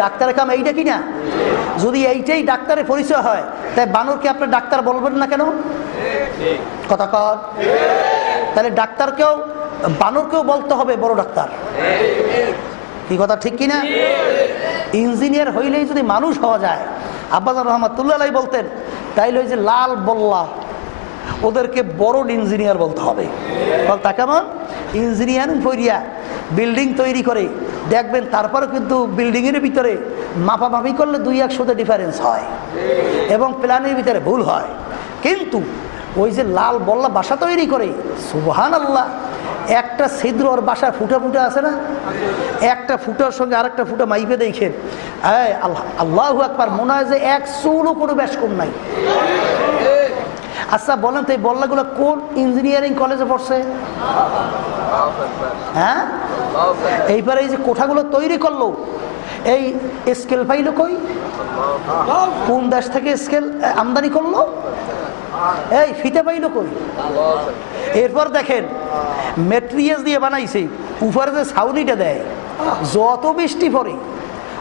ডাক্তারের কাম এইটা কি না? যদি এইটাই ডাক্তারের পরিচয় হয়, তাই বানরকে আপনার ডাক্তার বলবেন না কেন? কথা কন। তাহলে ডাক্তারকেও, বানরকেও বলতে হবে বড় ডাক্তার। কি কথা ঠিক কিনা? ইঞ্জিনিয়ার হইলেই যদি মানুষ হওয়া যায়, আব্বাজান রহমাতুল্লাহ আলাইহি বলতেন, তাইলে ওই যে লাল বল্লা, ওদেরকে বড় ইঞ্জিনিয়ার বলতে হবে। তা কেমন? ইঞ্জিনিয়ারিং করিয়া বিল্ডিং তৈরি করে দেখবেন, তারপরে কিন্তু বিল্ডিংয়ের ভিতরে মাপামাপি করলে 2-100 ডিফারেন্স হয় এবং প্ল্যানের ভিতরে ভুল হয়। কিন্তু ওই যে লাল বল্লা বাসা তৈরি করে, সুবহানাল্লাহ, একটা ছিদ্র ওর বাসায় ফুটা ফুটা আছে না, একটা ফুটার সঙ্গে আরেকটা ফুটা মাইপে দেখেন, আল্লাহু আকবার, মনে হয় যে এক চুলও কোনো বেশ কম নাই। আচ্ছা বলেন তো, এই বল্লাগুলো কোন ইঞ্জিনিয়ারিং কলেজে পড়ছে? হ্যাঁ, এইবারে এই যে কোঠাগুলো তৈরি করলো, এই স্কেল পাইলো কই? কোন দেশ থেকে স্কেল আমদানি করলো? এই ফিতে পাইলো কই? এরপর দেখেন ম্যাট্রিয়াস দিয়ে বানাইছে, উপরে যে ছাউনিটা দেয়, যত বৃষ্টি পড়ে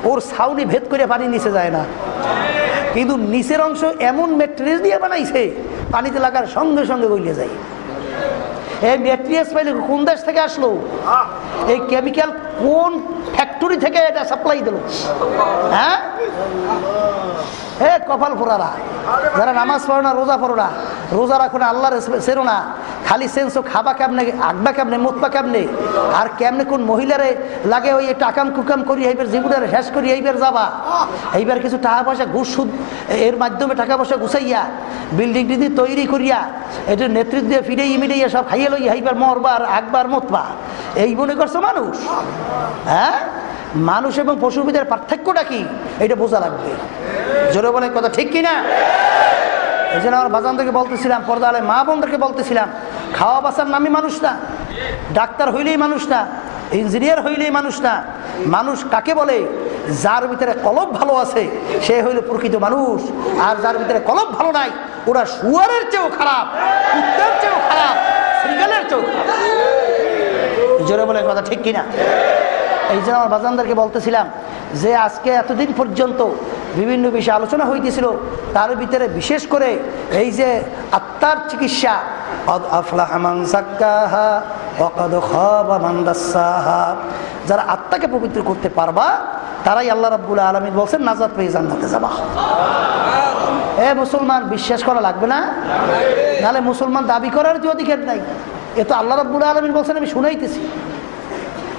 ওর ছাউনি ভেদ করে পানি নিচে যায় না, কিন্তু নিচের অংশ এমন ম্যাট্রিয়াস দিয়ে বানাইছে, পানিতে লাগার সঙ্গে সঙ্গে গলিয়ে যায়। এই ম্যাট্রিয়াস পাইলে কোন দেশ থেকে আসলো? এই কেমিক্যাল কোন ফ্যাক্টরি থেকে এটা সাপ্লাই দিল? হ্যাঁ, কপাল ফোরারা, যারা নামাজ পড়ো না, রোজা পড়ো না, রোজা রাখো না, আল্লাহর সেরো না, খালি সেন্সো খাবা কেমনে, আঁকবা কেমনে, মুতবা কেমনে, আর কেমনে কোন মহিলারে লাগে ওই টাকাম কুকাম করি এইবার জীবনের শেষ করি এইবার যাবা, এইবার কিছু টাকা পয়সা ঘুষ সুদ এর মাধ্যমে টাকা পয়সা গুছাইয়া বিল্ডিং টিল্ডিং তৈরি করিয়া এটার নেতৃত্ব দিয়ে ফিরে ইমিডিয়া সব খাইয়ে লইয়া এইবার মরবার আকবার মতবা, এই মনে করছো মানুষ? হ্যাঁ, মানুষ এবং পশুর ভিতরে পার্থক্যটা কি এটা বোঝা লাগবে। জোরে বলে কথা ঠিক কিনা? এই জন্য আমার বাজানদেরকে বলতেছিলাম, পর্দা আলে মা বোনদেরকে বলতেছিলাম, খাওয়া বাসার নামই মানুষ না, ডাক্তার হইলেই মানুষ না, ইঞ্জিনিয়ার হইলেই মানুষ না। মানুষ কাকে বলে? যার ভিতরে কলব ভালো আছে সে হইল প্রকৃত মানুষ, আর যার ভিতরে কলব ভালো নাই ওরা শুয়ারের চেয়েও খারাপ, কুত্তার চেয়েও খারাপ, শ্রীগালের চেয়েও খারাপ। জোরে বলে কথা ঠিক কিনা? এই জন্য আমার বাজানদেরকে বলতেছিলাম যে আজকে এতদিন পর্যন্ত বিভিন্ন বিষয়ে আলোচনা হইতেছিল, তার ভিতরে বিশেষ করে এই যে আত্মার চিকিৎসা, যারা আত্মাকে পবিত্র করতে পারবা তারাই আল্লাহ রাব্বুল আলামিন বলছেন নাজাত পেয়ে জান্নাতে যাবা। মুসলমান, বিশ্বাস করা লাগবে না, নাহলে মুসলমান দাবি করার যে অধিকার নাই। এ তো আল্লাহ রাব্বুল আলামিন বলছেন, আমি শুনাইতেছি।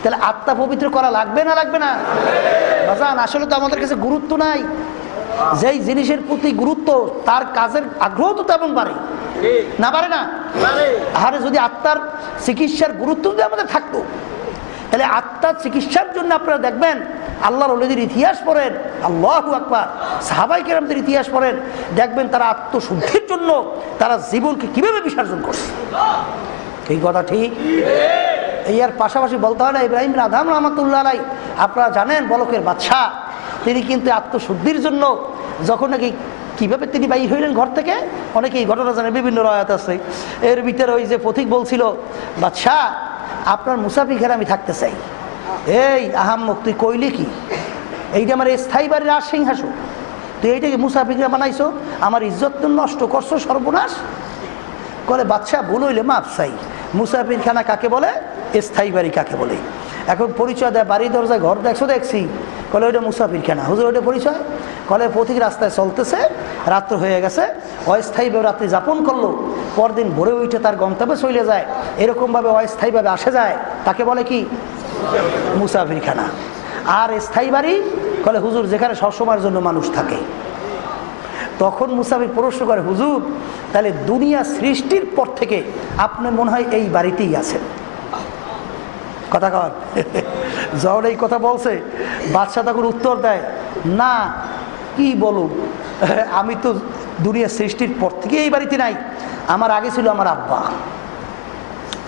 তাহলে আত্মা পবিত্র করা লাগবে না লাগবে না? বাজান, আসলে তো আমাদের কাছে গুরুত্ব নাই। যেই জিনিসের প্রতি গুরুত্ব, তার কাজের আগ্রহ তো তেমন বাড়ে না, বাড়ে না? আরে যদি আত্মার চিকিৎসার গুরুত্ব যদি আমাদের থাকতো, তাহলে আত্মার চিকিৎসার জন্য আপনারা দেখবেন আল্লাহর ওলিদের ইতিহাস পড়েন, আল্লাহু আকবার, সাহাবায়ে কেরামদের ইতিহাস পড়েন, দেখবেন তারা আত্মশুদ্ধির জন্য তারা জীবনকে কিভাবে বিসর্জন করছে। এই কথা ঠিক? এর পাশাপাশি বলতে হয় না, ইব্রাহিম বিন আদহাম রহমাতুল্লাহ আলাইহি, আপনারা জানেন বলকের বাদশাহ, তিনি কিন্তু আত্মশুদ্ধির জন্য যখন নাকি কিভাবে তিনি বাইর হইলেন ঘর থেকে, অনেকে এই ঘটনা জানে, বিভিন্ন রায়াত আছে। এর ভিতরে ওই যে পথিক বলছিল, বাদশাহ আপনার মুসাফির আমি থাকতে চাই। এই আহাম্মক, তুই কইলি কি? এইটা আমার স্থায়ী বাড়ির আর সিংহাসন, তুই এইটাকে মুসাফিরা বানাইছো, আমার ইজ্জত নষ্ট করছো, সর্বনাশ। বলে বাদশাহ ভুল হইলে মাপ চাই, মুসাফির খানা কাকে বলে, স্থায়ী বাড়ি কাকে বলে। এখন পরিচয় দেয়, বাড়ি দরজায় ঘর দেখছো, দেখছি। বলে ওইটা মুসাফির খানা। হুজুর ওইটা পরিচয়? বলে পথিক রাস্তায় চলতেছে, রাত্র হয়ে গেছে, অস্থায়ীভাবে রাত্রি যাপন করলো, পরদিন ভোরে উঠে তার গন্তব্যে চলে যায়, এরকমভাবে অস্থায়ীভাবে আসে যায়, তাকে বলে কি? মুসাফির খানা। আর স্থায়ী বাড়ি বলে হুজুর যেখানে সবসময়ের জন্য মানুষ থাকে। তখন মুসাফির প্রশ্ন করে, হুজুর তাহলে দুনিয়া সৃষ্টির পর থেকে আপনি মনে হয় এই বাড়িতেই আছেন। কথা কর। যখন এই কথা বলছে, বাদশাহ তখন উত্তর দেয়, না কি বলুন, আমি তো দুনিয়া সৃষ্টির পর থেকে এই বাড়িতে নাই, আমার আগে ছিল আমার আব্বা।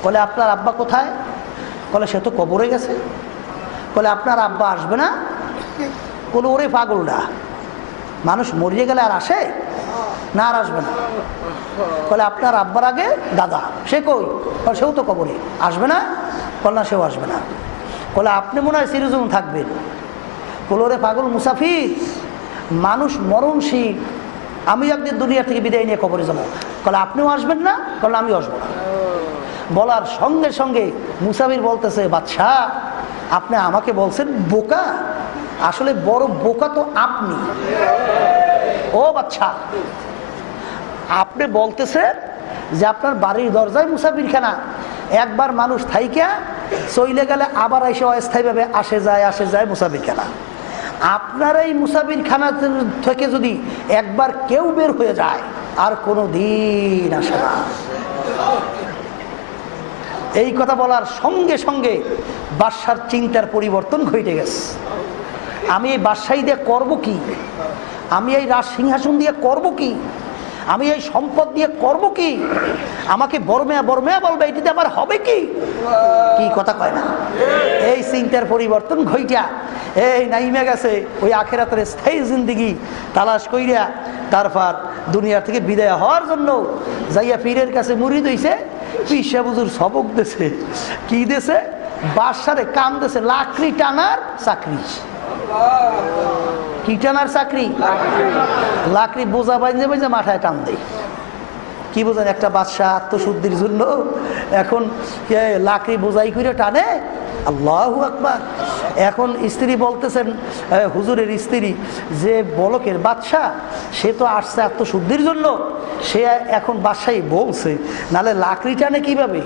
বলে আপনার আব্বা কোথায়? বলে সে তো কবরে গেছে। বলে আপনার আব্বা আসবে না? বলে ওরে পাগলটা, মানুষ মরিয়ে গেলে আর আসে? না আর আসবে না। বলে আপনার আব্বার আগে দাদা, সে কই? সেও তো কবরে, আসবে না? বল না, সেও আসবে না। বলে আপনি মনে হয় চিরজীবন থাকবেন। বলো রে পাগল মুসাফির, মানুষ মরণশীল, আমি একদিন দুনিয়া থেকে বিদায় নিয়ে কবরে যাবো। বলে আপনিও আসবেন না? বলে আমিও আসবো না। বলার সঙ্গে সঙ্গে মুসাফির বলতেছে, বাদশাহ আপনি আমাকে বলছেন বোকা? আসলে বড় বোকা তো আপনি। ও বাদশাহ, আপনি বলতেছেন যে আপনার বাড়ির দরজায় মুসাফিরখানা, একবার মানুষ থাইকা চইলে গেলে আবার এসে অস্থায়ীভাবে আসে যায় মুসাফিরখানা। আপনার এই মুসাফিরখানা থেকে যদি একবার কেউ বের হয়ে যায় আর কোনো দিন আসে না। এই কথা বলার সঙ্গে সঙ্গে বাদশার চিন্তার পরিবর্তন ঘটে গেছে। আমি এই বাদশাহী দিয়ে করবো কি? আমি এই রাজ সিংহাসন দিয়ে করব কি? আমি এই সম্পদ দিয়ে করব কি? আমাকে বর্মেয়া বলবে, এটিতে আমার হবে কি? কি কথা কয় না? এই চিন্তার পরিবর্তন ঘইটা এই নাইমে গেছে ওই আখেরাতের স্থায়ী জিন্দিগি তালাশ কইরা, তারপর দুনিয়া থেকে বিদায় হওয়ার জন্য যাইয়া পীরের কাছে মুরিদ হইছে। পীর সাহেব হুজুর সবক দিয়েছে। কি দিয়েছে? বাদশারে কাম দিয়েছে লাকড়ি টানার চাকরি। কি টানার চাকরি? লাকড়ি বোঝা বাইজে বাইজে মাথায় টান দেয়। কি বোঝেন? একটা বাদশাহ আত্মশুদ্ধির জন্য এখন লাকড়ি বোঝাই করে টানে। আল্লাহু আকবার। এখন স্ত্রী বলতেছেন, হুজুরের স্ত্রী, যে বলকের বাদশাহ সে তো আসছে আত্মশুদ্ধির জন্য, সে এখন বাদশাহী বলছে, নালে লাকড়ি টানে কিভাবে?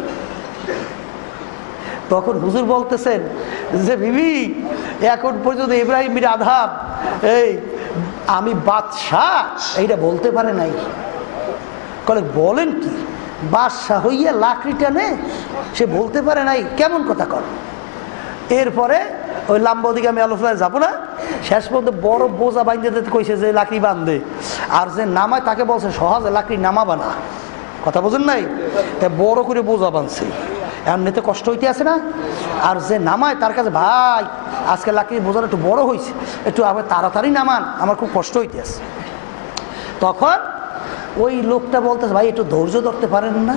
তখন হুজুর বলতেছেন যে বিবি, এখন পর্যন্ত ইব্রাহিম বিন আদহাম এই আমি বাদশাহ এইটা বলতে পারে নাই। বলে বলেন কি? বাদশাহ হইয়া লাকড়ি টানে সে বলতে পারে নাই? কেমন কথা কর? এরপরে ওই লাম্বা দিকে আমি আলোচনায় যাবো না, শেষ পর্যন্ত বড় বোঝা বাইন্ধে দিতে কইছে যে লাকড়ি বান্ধে, আর যে নামায় তাকে বলছে সহজে লাকড়ি নামাবা না। কথা বোঝেন নাই? বড় করে বোঝা বাঁধছে, এমনিতে কষ্ট হইতে আছে না? আর যে নামায় তার কাছে, ভাই আজকে লাকড়ি বোঝাটা একটু বড় হয়েছে, একটু আবার তাড়াতাড়ি নামান, আমার খুব কষ্ট হইতে আছে। তখন ওই লোকটা বলতেছে, ভাই একটু ধৈর্য ধরতে পারেন না?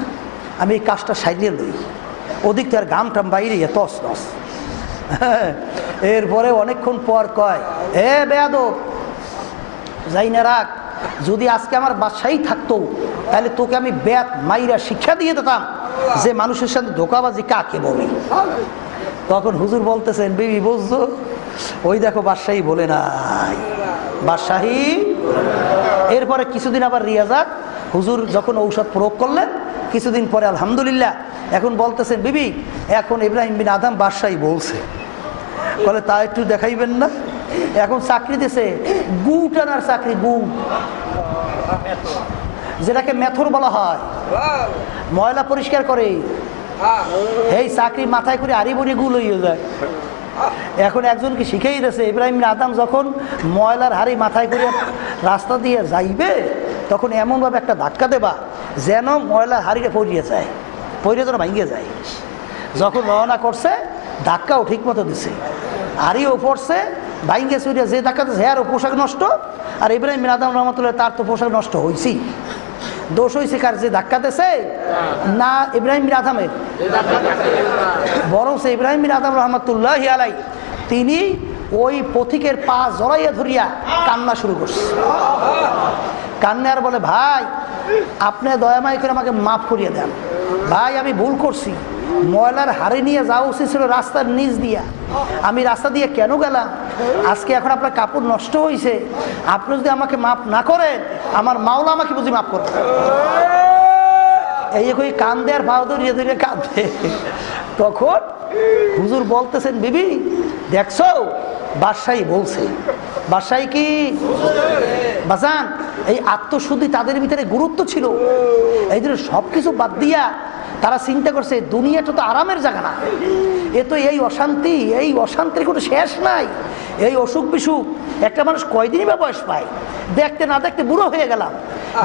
আমি এই কাজটা সাইডে লই, ওদিক তার গাম টাম বাইরে তস নস। এরপরে অনেকক্ষণ পর কয়, এ বেয়াদব, যাই না রাখ, যদি আজকে আমার বাদশাহী থাকতো তাহলে তোকে আমি বেত মাইরা শিক্ষা দিয়ে দিতাম যে মানুষের সাথে ধোকাবাজি কাকে বলে। তখন হুজুর বলতেছেন, বিবি বুঝছো, ওই দেখো বাদশাহী বলে নাই, বাদশাহী। এরপরে কিছুদিন আবার রিয়াজাত, হুজুর যখন ঔষধ প্রয়োগ করলেন, কিছুদিন পরে আলহামদুলিল্লাহ এখন বলতেছেন, বিবি এখন ইব্রাহিম বিন আদম বাদশাহী বলছে। বলে তা একটু দেখাইবেন না? এখন চাকরি দিছে গু টানার চাকরি, গু, যেটাকে মেথর বলা হয়, ময়লা পরিষ্কার করে। এই চাকরি মাথায় করে আরি বড়ি গু লইয়ে যায়। এখন একজনকে শিখেই দিয়েছে, ইব্রাহিম আদম যখন ময়লার হাড়ি মাথায় করে রাস্তা দিয়ে যাইবে, তখন এমনভাবে একটা ধাক্কা দেবা যেন ময়লার হাড়িটা পড়িয়ে যায়, পড়িয়ে যেন ভাঙিয়ে যায়। যখন রওনা করছে ধাক্কাও ঠিক মতো দিছে, হাড়িও পড়ছে, ভাঙিয়ে চুরিয়ে যে ধাক্কা দিচ্ছে হ্যাঁ পোশাক নষ্ট। আর ইব্রাহিম আদম রহমতুল্লাহ তার তো পোশাক নষ্ট হয়েছি। দোষ হয়েছে কার? যে ধাক্কা দিয়েছে না ইব্রাহিম বিন আদমের? বরং সে ইব্রাহিম বিন আদম রহমতুল্লাহ আলাই তিনি ওই পথিকের পা জড়াইয়া ধরিয়া কান্না শুরু করছে। কান্না আর বলে, ভাই আপনি দয়াময় করে আমাকে মাফ করিয়ে দেন, ভাই আমি ভুল করছি, ময়লার হাড়ি নিয়ে যাওয়া উচিত ছিল রাস্তার নিচ দিয়া, আমি রাস্তা দিয়ে কেন গেলাম? আজকে এখন আপনার কাপড় নষ্ট হয়েছে, আপনি যদি আমাকে মাফ না করেন আমার মাওলা আমাকে বুঝি মাফ করবে। এই কই কান্দে আর ভাও ধরিয়ে ধরিয়ে কাঁদে। তখন হুজুর বলতেছেন, বিবি দেখছো বাদশাহী বলছে। বাদশাহী কি বাজান? এই আত্মশুদ্ধি তাদের ভিতরে গুরুত্ব ছিল। এই জন্য সবকিছু বাদ দিয়া তারা চিন্তা করছে দুনিয়াটা তো আরামের জায়গা না, এ তো এই অশান্তি, এই অশান্তির কোনো শেষ নাই, এই অসুখ বিসুখ, একটা মানুষ কয়দিনই বা বয়স পায়? দেখতে না দেখতে বুড়ো হয়ে গেলাম,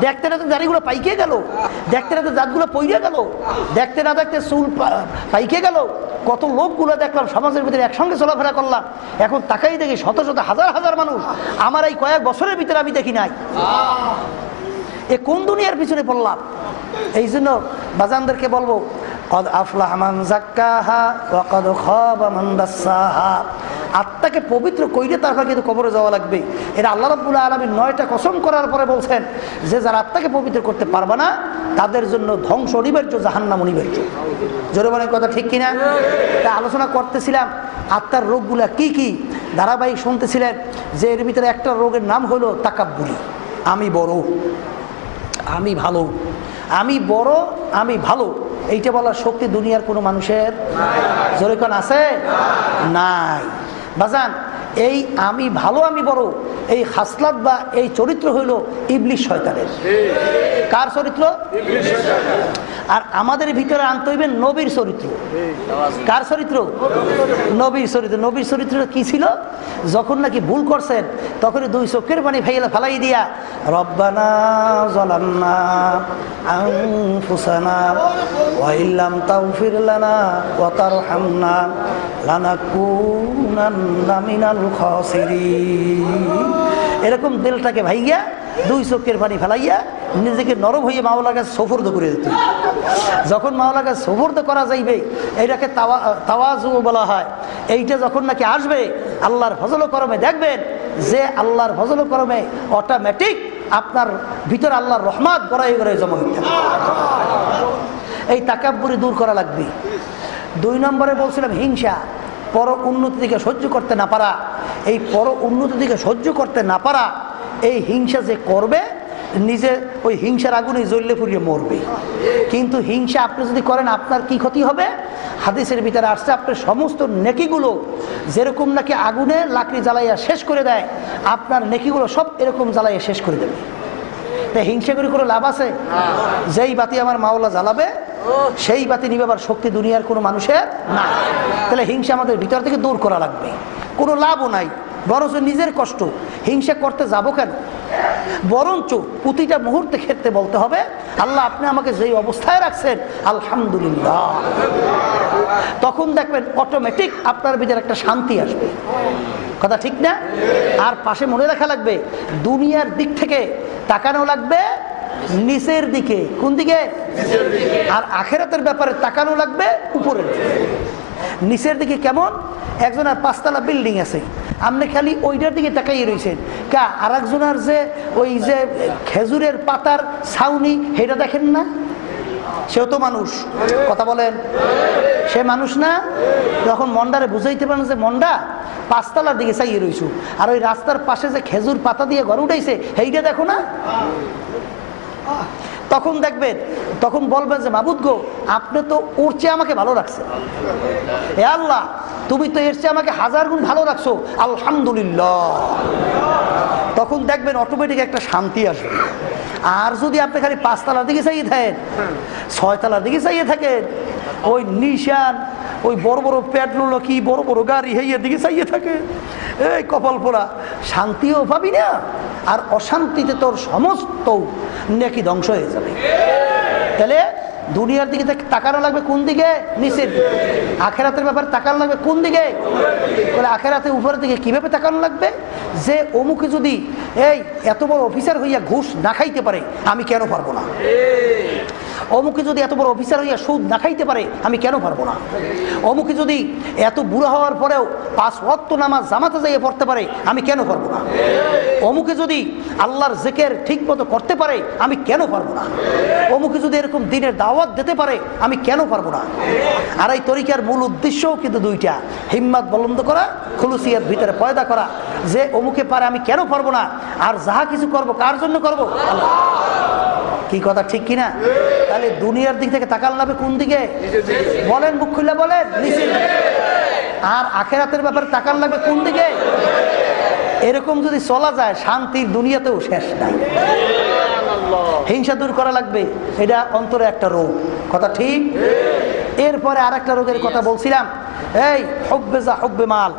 দেখতে না দেখতে দাড়িগুলো পাইকে গেল, দেখতে না দেখতে দাঁতগুলো পইরে গেল, দেখতে না দেখতে চুল পাইকে গেল। কত লোকগুলো দেখলাম সমাজের ভিতরে একসঙ্গে চলাফেরা করলাম, এখন তাকাই দেখি শত শত হাজার হাজার মানুষ আমার এই কয়েক বছরের ভিতরে আমি দেখি নাই। এ কোন দুনিয়ার পিছনে পড়লাম? এই জন্য বাজানদেরকে বলবো, কদ আফলাহা মান যাক্কাহা ওয়া কদ খাবা মান দাসসাহা। আত্মাকে পবিত্র কইরে তারপর কিন্তু কবরে যাওয়া লাগবে। এটা আল্লাহ রাব্বুল আলামিন 9টা কসম করার পরে বলছেন যে যারা আত্মাকে পবিত্র করতে পারবে না তাদের জন্য ধ্বংস অনিবার্য, জাহান্নাম অনিবার্য। জোরে বলেন কথা ঠিক কিনা? তা আলোচনা করতেছিলাম আত্মার রোগগুলা কি কি, ধারাবাহিক শুনতেছিলেন যে এর ভিতরে একটা রোগের নাম হলো তাকাব্বুরি। আমি বড়, আমি ভালো, আমি বড়, আমি ভালো, এইটা বলার শক্তি দুনিয়ার কোনো মানুষের জোরে কোন আছে? নাই। বাজান, এই আমি ভালো, আমি বড়, এই খাসলাত বা এই চরিত্র হইল ইবলিশ শয়তানের। কার চরিত্র? আর আমাদের ভিতরে আনতে হইবে নবীর চরিত্র। কার চরিত্র? নবীর চরিত্র। নবীর চরিত্রটা কি ছিল? যখন নাকি ভুল করছেন তখন 2 চোখের পানি ফালাই দিয়া রব্বানা যালামনা আনফুসানা ওয়া ইল্লাম তাগফির লানা ওয়া তারহামনা লানাকুনান্না মিনাল খাসিরিন। এরকম দিলটাকে ভাইয়া 2 চোখের পানি ফেলাইয়া নিজেকে নরম হয়ে মাওলার কাছে সুফর্দ করে দিত। যখন মাওলার কাছে সুফর্দ করা যাইবে, এইটাকে তাওয়াজু বলা হয়। এইটা যখন নাকি আসবে আল্লাহর ফজল করমে দেখবেন যে আল্লাহর ফজল করমে অটোমেটিক আপনার ভিতরে আল্লাহর রহমত গড়াই গড়াই জমা হইতে। এই তাকাব্বুরি দূর করা লাগবে। 2 নম্বরে বলছিলাম হিংসা, পর উন্নতি দিকে সহ্য করতে না পারা। এই পর উন্নতি দিকে সহ্য করতে না পারা, এই হিংসা যে করবে নিজে ওই হিংসার আগুনে জ্বললে পুড়িয়ে মরবে। কিন্তু হিংসা আপনি যদি করেন আপনার কি ক্ষতি হবে? হাদিসের ভিতরে আসছে আপনার সমস্ত নেকিগুলো যেরকম নাকি আগুনে লাকড়ি জ্বালাইয়া শেষ করে দেয়, আপনার নেকিগুলো সব এরকম জ্বালাইয়া শেষ করে দেবে। তাই হিংসা করে কোনো লাভ আছে? যেই বাতি আমার মাওলা জ্বালাবে সেই বাতি নিবাবার শক্তি দুনিয়ার কোনো মানুষের না। তাহলে হিংসা আমাদের ভিতর থেকে দূর করা লাগবে। কোনো লাভও নাই, বরঞ্চ নিজের কষ্ট। হিংসা করতে যাব কেন? বরঞ্চ প্রতিটা মুহূর্তে ক্ষেত্রে বলতে হবে আল্লাহ আপনি আমাকে যেই অবস্থায় রাখছেন আলহামদুলিল্লাহ। তখন দেখবেন অটোমেটিক আপনার ভিতরে একটা শান্তি আসবে। কথা ঠিক না? আর পাশে মনে রাখা লাগবে দুনিয়ার দিক থেকে তাকানো লাগবে নিচের দিকে। কোন দিকে? আর আখিরাতের ব্যাপারে তাকানো লাগবে উপরের দিকে। নিচের দিকে কেমন? একজনের 5 তলা বিল্ডিং আছে, আপনি খালি ওইটার দিকে তাকাইয়ে রয়েছেন। কা আর একজনের যে ওই যে খেজুরের পাতার ছাউনি সেটা দেখেন না? সেও তো মানুষ। কথা বলেন, সে মানুষ না? যখন মন্ডারে বুঝাইতে পারেন যে মন্ডা 5 তলার দিকে চাইয়ে রয়েছু, আর ওই রাস্তার পাশে যে খেজুর পাতা দিয়ে ঘর উঠাইছে সেইটা দেখো না? তখন দেখবেন, তখন বলবেন যে মাবুদ গো আপনি তো ওর চেয়ে আমাকে ভালো রাখছেন। হে আল্লাহ তুমি তো এর চেয়ে আমাকে 1000 গুণ ভালো রাখছো, আলহামদুলিল্লাহ। তখন দেখবেন অটোমেটিক একটা শান্তি আসবে। আর যদি আপনি খালি 5 তলার দিকে চাইয়ে থাকেন, 6 তলার দিকে চাইয়ে থাকেন, ওই নিশান ওই বড় বড় পেট্রোল কি বড় বড় গাড়ি হেয়ের দিকে চাইয়ে থাকে, এই কপাল পোড়া, শান্তিও পাবি না, আর অশান্তিতে তোর সমস্ত নেকি ধ্বংস হয়ে যাবে। তাহলে দুনিয়ার দিকে তাকানো লাগবে কোন দিকে? নিচের দিকে। আখেরাতের ব্যাপারে তাকানো লাগবে কোন দিকে? বলে আখেরাতের উপরের দিকে। কিভাবে তাকানো লাগবে? যে অমুকে যদি এই এত বড় অফিসার হইয়া ঘুষ না খাইতে পারে আমি কেন পারবো না? অমুকে যদি এত বড় অফিসার হইয়া সুদ না খাইতে পারে আমি কেন পারবো না? অমুকে যদি এত বুড়া হওয়ার পরেও 5 ওয়াক্ত নামাজ জামাতে যাইয়ে পড়তে পারে আমি কেন পারবো না? অমুকে যদি আল্লাহর জিকির ঠিক মতো করতে পারে আমি কেন পারবো না? অমুকে যদি এরকম দিনের দাওয়াত দিতে পারে আমি কেন পারবো না? আর এই তরিকার মূল উদ্দেশ্যও কিন্তু 2টা, হিম্মত বুলন্দ করা, খুলুসিয়াত ভিতরে পয়দা করা, যে অমুকে পারে আমি কেন পারবো না, আর যাহা কিছু করব কার জন্য করব? আল্লাহ। কি কথা ঠিক কিনা? তাহলে দুনিয়ার দিক থেকে তাকাল লাগবে কোন দিকে? বলেন, মুখ খুলে বলেন, নিচের দিকে। আর আখেরাতের ব্যাপারে তাকাল লাগবে কোন দিকে? এরকম যদি চলা যায় শান্তির দুনিয়াতেও শেষ নাই। হিংসা দূর করা লাগবে, এটা অন্তরে একটা রোগ। কথা ঠিক? এরপরে আর একটা রোগের কথা বলছিলাম, এই হুব্বে যা হুব্বে মাল,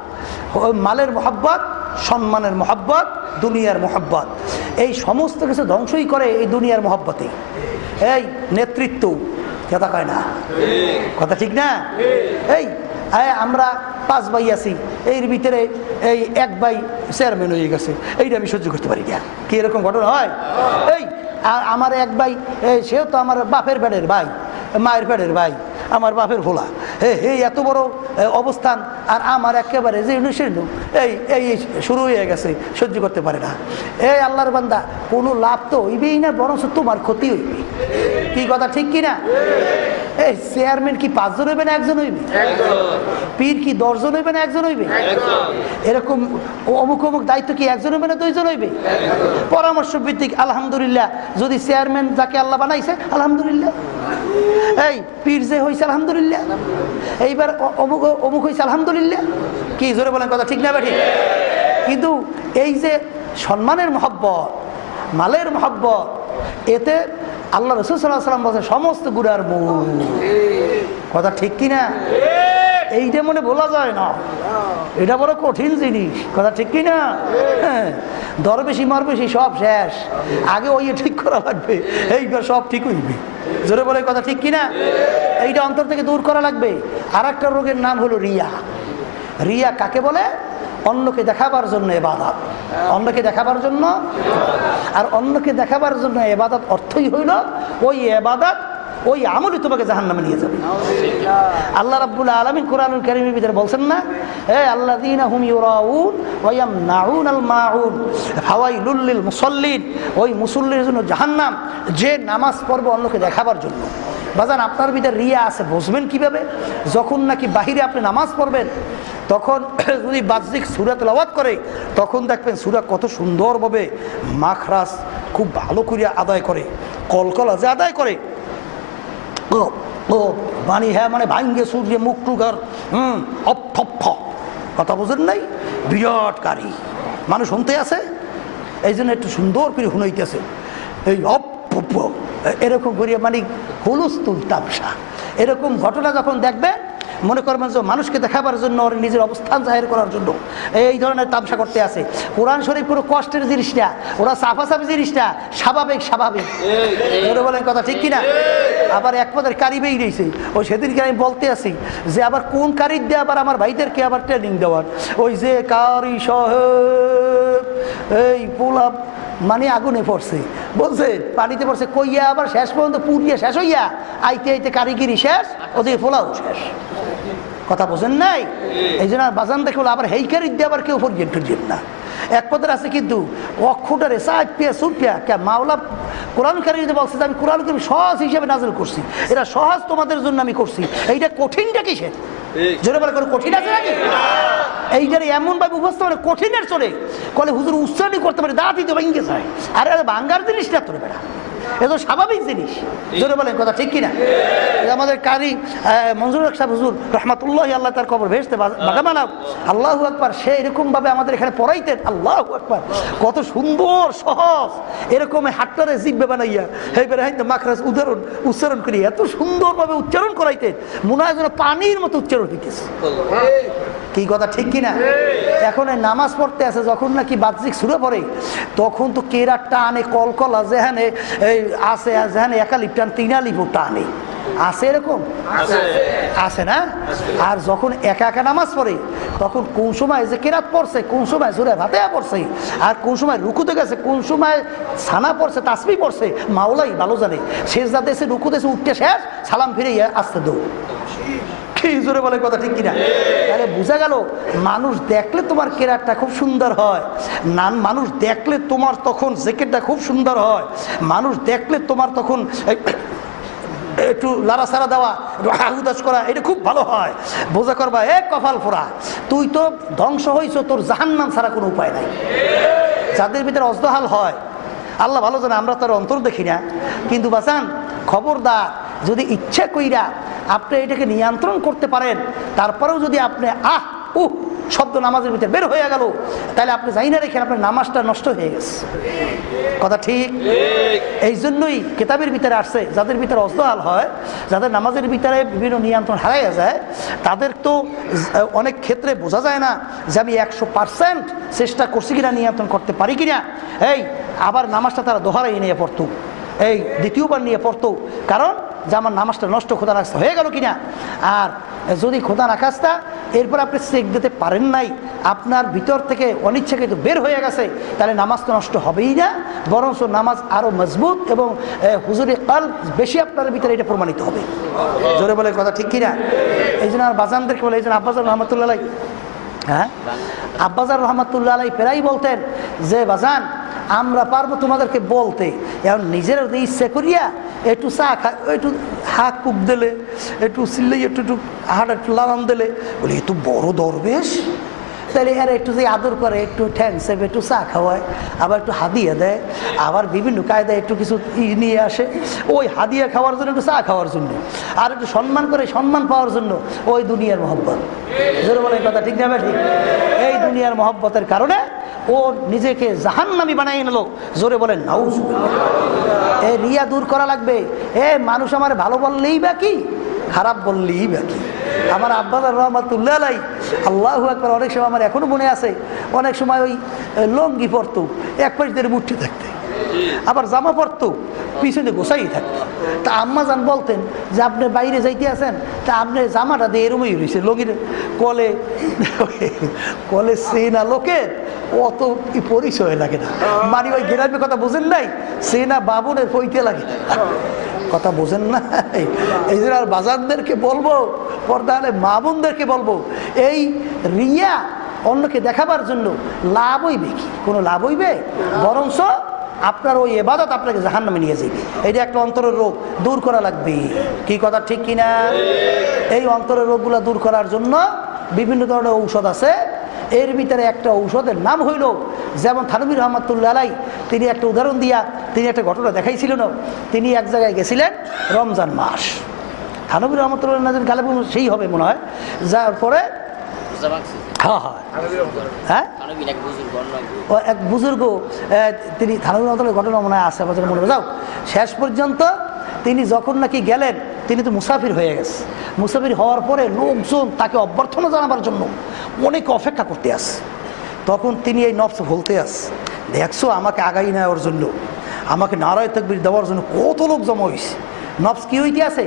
মালের মোহাব্বত, সম্মানের মোহাব্বত, দুনিয়ার মোহাব্বত, এই সমস্ত কিছু ধ্বংসই করে এই দুনিয়ার মোহাব্বতে। এই নেতৃত্ব কথা কয় না? কথা ঠিক না? এই আমরা 5 ভাই আছি, এর ভিতরে এই 1 ভাই চেয়ারম্যান হয়ে গেছে, এইটা আমি সহ্য করতে পারি না। কি এরকম ঘটনা হয়? এই আমার এক ভাই সেও তো আমার বাপের পেটের ভাই, মায়ের পেটের ভাই, আমার বাপের ভোলা, এই এত বড় অবস্থান, আর আমার একেবারে যে এই এই শুরু হয়ে গেছে, সহ্য করতে পারে না। এই আল্লাহর বান্দা, কোনো লাভ তো হইবেই না, বরং তোমার ক্ষতি হইবে। কি কথা ঠিক কিনা? এই চেয়ারম্যান কি 5 জন হইবে না 1 জন হইবে? পীর কি 10 জন হইবে না 1 জন হইবে? এরকম অমুক অমুক দায়িত্ব কি 1 জন হইবে না 2 জন হইবে? পরামর্শ ভিত্তিক আলহামদুলিল্লাহ। যদি চেয়ারম্যান যাকে আল্লাহ বানাইছে আলহামদুলিল্লাহ, এই পীর যে হয়েছে আলহামদুলিল্লাহ, এইবার অমুক অমুক হয়েছে আলহামদুলিল্লাহ। কি জোরে বলেন কথা ঠিক না ঠিক? কিন্তু এই যে সম্মানের মহব্বত, মালের মহব্বত, এতে আল্লাহ রাসূল সাল্লাল্লাহু আলাইহি ওয়াসাল্লাম বলেন সমস্ত গুনার মূল। কথা ঠিক কিনা? এইটা মনে বলা যায় না, এটা বড় কঠিন জিনিস। কথা ঠিক কিনা? হ্যাঁ, দর বেশি মার বেশি সব শেষ, আগে ওই ঠিক করা লাগবে, এইবার সব ঠিক হইবে। জোরে বলে কথা ঠিক কিনা? এইটা অন্তর থেকে দূর করা লাগবে। আর একটা রোগের নাম হলো রিয়া। রিয়া কাকে বলে? অন্যকে দেখাবার জন্য ইবাদত, অন্যকে দেখাবার জন্য। আর অন্যকে দেখাবার জন্য ইবাদত অর্থই হইল ওই ইবাদত, ওই আমলই তোমাকে জাহান্নামে নিয়ে যাবে। আল্লাহ রাব্বুল আলামিন কোরআনুল কারীমের ভিতরে বলছেন না, আল্লাযীনা হুম ইউরাউন ওয়া ইয়ামনাউনাল মাউন ফাওয়াইলুল লিল মুসাল্লিন, ওই মুসল্লির জন্য জাহান্নাম, যে নামাজ পড়বে অন্যকে দেখাবার জন্য। বাজান, আপনার ভিতরে রিয়া আছে, বুঝবেন কিভাবে? যখন নাকি বাহিরে আপনি নামাজ পড়বেন, তখন যদি বাহ্যিক সূরা তেলাওয়াত করে, তখন দেখবেন সূরা কত সুন্দরভাবে মাখরাজ খুব ভালো করে আদায় করে, কলকলা যে আদায় করে, মানে হ্যাঁ, মানে ভাঙ্গে সূর্যে মুখ টুকার কথা বুঝেন নাই? বিরাটকারী মানুষ শুনতে আছে, এই জন্য একটু সুন্দর করে শুনাইতেছে, এই এরকম করিয়া মানে হুলস্থুল তামসা। এরকম ঘটনা যখন দেখবেন, মনে করবেন যে মানুষকে দেখাবার জন্য, ওর নিজের অবস্থান জাহির করার জন্য এই ধরনের তামসা করতে আছে। কোরআন শরীফ কোনো কষ্টের জিনিস না, ওরা সাফাসাফি জিনিস না, স্বাভাবিক স্বাভাবিক। বলেন কথা ঠিক কিনা? আবার এক পদের কারিবেই রয়েছে। ওই সেদিনকে আমি বলতে আছি যে আবার কোন কারির দিয়ে আবার আমার ভাইদেরকে আবার ট্রেনিং দেওয়ার, ওই যে কারি সাহেব এই পোলা মানে আগুনে পড়ছে, বলছে পানিতে পড়ছে, কইয়া আবার শেষ পর্যন্ত পুড়িয়া শেষ হইয়া আইতে আইতে কারিগিরি শেষ, ওদিকে পোলাও শেষ। কথা বোঝেন নাই? এই জন্য বাজান দেখো আবার হেই কারির দিয়ে আবার কেউ পর্যন্ত না। এক পদের আছে কিন্তু অক্ষটারে চাপিয়া সুপিয়া কে মাওলা কোরআন কারিমে বলছে যে আমি কোরআন কারিম সহজ হিসেবে নাযিল করছি, এটা সহজ তোমাদের জন্য আমি করছি। এইটা কঠিনটা কিসের? জোরে বলে কোনো কঠিন আছে নাকি? এইটারে এমন ভাবে উপস্থাপন কঠিনের চলে, কলে হুজুর উচ্চারণ করতে পারে, দাঁত দিতে ভেঙে যায়। আরে বাঙ্গার জিনিসটা তোর বেড়া, এ তো স্বাভাবিক জিনিস। জোরে বলেন কথা ঠিক কিনা? আমাদের কারি মনজুর সাহেব হুজুর রহমাতুল্লাহ, আল্লাহ তার কবর ভেস্তে বাগামানা, আল্লাহু আকবার, সে এরকম ভাবে আমাদের এখানে পড়াইতেন। আল্লাহু আকবার, কত সুন্দর সহজ, এরকম হাটটারে জিব্বে বানাইয়া এইবারে হাইতে মাখরাজ উচ্চারণ করি এত সুন্দরভাবে উচ্চারণ করাইতেন, মনে হয় যেন পানির মতো উচ্চারণ হইতেছে। কি কথা ঠিক কিনা? এখন নামাজ পড়তে আছে, যখন নাকি বাহ্যিক সূরা পড়ে, তখন তো কেরাত টানে, কলকলা যেখানে আছে, যেখানে একালিপ টান 3 আলিফ টানে আছে, এরকম আছে না? আর যখন একা একা নামাজ পড়ে, তখন কোন সময় যে কেরাত পড়ছে, কোন সময় সূরা ফাতিহা পড়ছে, আর কোন সময় রুকুতে গেছে, কোন সময় সানা পড়ছে, তাসবিহ পড়ছে, মাওলাই ভালো জানে। সেজদা দিয়েছে, রুকুতে উঠতে শেষ, সালাম ফিরে আসতে দৌড়। জোরে বলে কথা ঠিক কিনা? তাহলে বোঝা গেল, মানুষ দেখলে তোমার কেরাতটা খুব সুন্দর হয়, মানুষ দেখলে তোমার তখন জ্যাকেটটা খুব সুন্দর হয়, মানুষ দেখলে তোমার তখন একটু লাড়াছাড়া দেওয়া, হাহুদাস করা, এটা খুব ভালো হয়। বোঝা করবা এ কপাল ফোড়া, তুই তো ধ্বংস হইছ, তোর জাহান্নাম ছাড়া কোনো উপায় নাই। যাদের ভিতরে অজদহাল হয়, আল্লাহ ভালো জানে, আমরা তার অন্তর দেখি না, কিন্তু বাঁচান খবরদার, যদি ইচ্ছা কইরা আপনি এটাকে নিয়ন্ত্রণ করতে পারেন, তারপরেও যদি আপনি শব্দ নামাজের ভিতরে বের হয়ে গেল, তাহলে আপনি যাই না রেখে আপনার নামাজটা নষ্ট হয়ে গেছে। কথা ঠিক? এই জন্যই কিতাবের ভিতরে আসছে, যাদের ভিতরে অজদহাল হয়, যাদের নামাজের ভিতরে বিভিন্ন নিয়ন্ত্রণ হারাইয়া যায়, তাদের তো অনেক ক্ষেত্রে বোঝা যায় না যে আমি 100% চেষ্টা করছি কিনা, নিয়ন্ত্রণ করতে পারি কিনা। এই আবার নামাজটা তারা দোহারাই নিয়ে পড়তো, এই দ্বিতীয়বার নিয়ে পড়তো, কারণ যে আমার নামাজটা নষ্ট খোদা রাখতে হয়ে গেল কিনা। আর যদি খোদা রাখাস্তা এরপর আপনি চেক দিতে পারেন নাই, আপনার ভিতর থেকে অনিচ্ছাকৃত বের হয়ে গেছে, তাহলে নামাজ তো নষ্ট হবেই না, বরঞ্চ নামাজ আরও মজবুত এবং হুজুরে কাল বেশি আপনার ভিতরে এটা প্রমাণিত হবে। জোরে বলে কথা ঠিক কিনা? এই জন্য আর বাজানদেরকে বলে, এই জন্য আব্বাস রহমতুল্লাহ আলাই, হ্যাঁ আব্বাজার রহমতুল্লাহ আলাই প্রায় বলতেন যে বাজান আমরা পারবো তোমাদেরকে বলতে, এখন নিজের ইচ্ছে করিয়া একটু চা খা, একটু হাত কুপ দিলে, একটু চিল্লাই, একটু একটু হাট একটু লাগাম দিলে, বলি একটু বড় দরবেশ, তাহলে এরা একটু যে আদর করে, একটু ঠ্যাং সেবে একটু চা খাওয়ায়, আবার একটু হাদিয়া দেয়, আবার বিভিন্ন কায়দায় একটু কিছু নিয়ে আসে ওই হাদিয়া খাওয়ার জন্য, একটু চা খাওয়ার জন্য, আর একটু সম্মান করে সম্মান পাওয়ার জন্য, ওই দুনিয়ার মহব্বত। জোরে বলে কথা ঠিক না ঠিক? এই দুনিয়ার মহব্বতের কারণে ও নিজেকে জাহান্নামী বানাই নিল। জোরে বলেন নাউজুবিল্লাহ। এই রিয়া দূর করা লাগবে। মানুষ আমার ভালো বললেই বা কি, খারাপ বললেই বা কি। আমার আব্বাজার রহমাতুল্লাহ আলাই, আল্লাহু আকবার, অনেক সময় আমার এখনো মনে আছে, অনেক সময় ওই লঙ্গি পরতো এক পাশ দিয়ে মুঠি থাকতে, আবার জামা পরতো পিছনে গোসাই থাকতো। তা আম্মা জান বলতেন যে আপনি বাইরে যাইতে আছেন, তা আপনি জামাটা দিয়ে এরমই রয়েছে লঙ্গির কলে, কলে সেনা লোকের অত পরিচয় লাগে না, মানে ওই গ্রামের কথা বুঝেন নাই, সেনা বাবুনের পইতে লাগে কথা বোঝেন না। এই জন্য আর বাজারদেরকে বলবো, পর্দা হলে মা বোনদেরকে বলবো, এই রিয়া অন্যকে দেখাবার জন্য লাভ হইবে কি? কোনো লাভ হইবে? বরঞ্চ আপনার ওই ইবাদত আপনাকে জাহান্নামে নিয়ে যাবে। এটা একটা অন্তরের রোগ, দূর করা লাগবে। কি কথা ঠিক কিনা? এই অন্তরের রোগগুলো দূর করার জন্য বিভিন্ন ধরনের ঔষধ আছে। এর ভিতরে একটা ঔষধের নাম হইল, যেমন থানবী রহমতুল্লাহ আলাই তিনি একটা উদাহরণ দিয়া তিনি একটা ঘটনা দেখাইছিলেন। তিনি এক জায়গায় গেছিলেন রমজান মাস, থানবী রহমতুল্লাহ গালে সেই হবে মনে হয়, যার পরে হ্যাঁ এক বুজুর্গ, তিনি থানবী রহমতুল্লাহ ঘটনা মনে হয় আছে মনে হয়। যাও শেষ পর্যন্ত তিনি যখন নাকি গেলেন, তিনি তো মুসাফির হয়ে গেছে। মুসাফির হওয়ার পরে লোকজন তাকে অভ্যর্থনা জানাবার জন্য অনেক অপেক্ষা করতে আসে। তখন তিনি এই নফস বলতে আসে, দেখছো আমাকে আগাই নেওয়ার জন্য, আমাকে নারায় তাকবীর দেওয়ার জন্য কত লোক জমা হয়েছে। নফস কি হইতে আছে?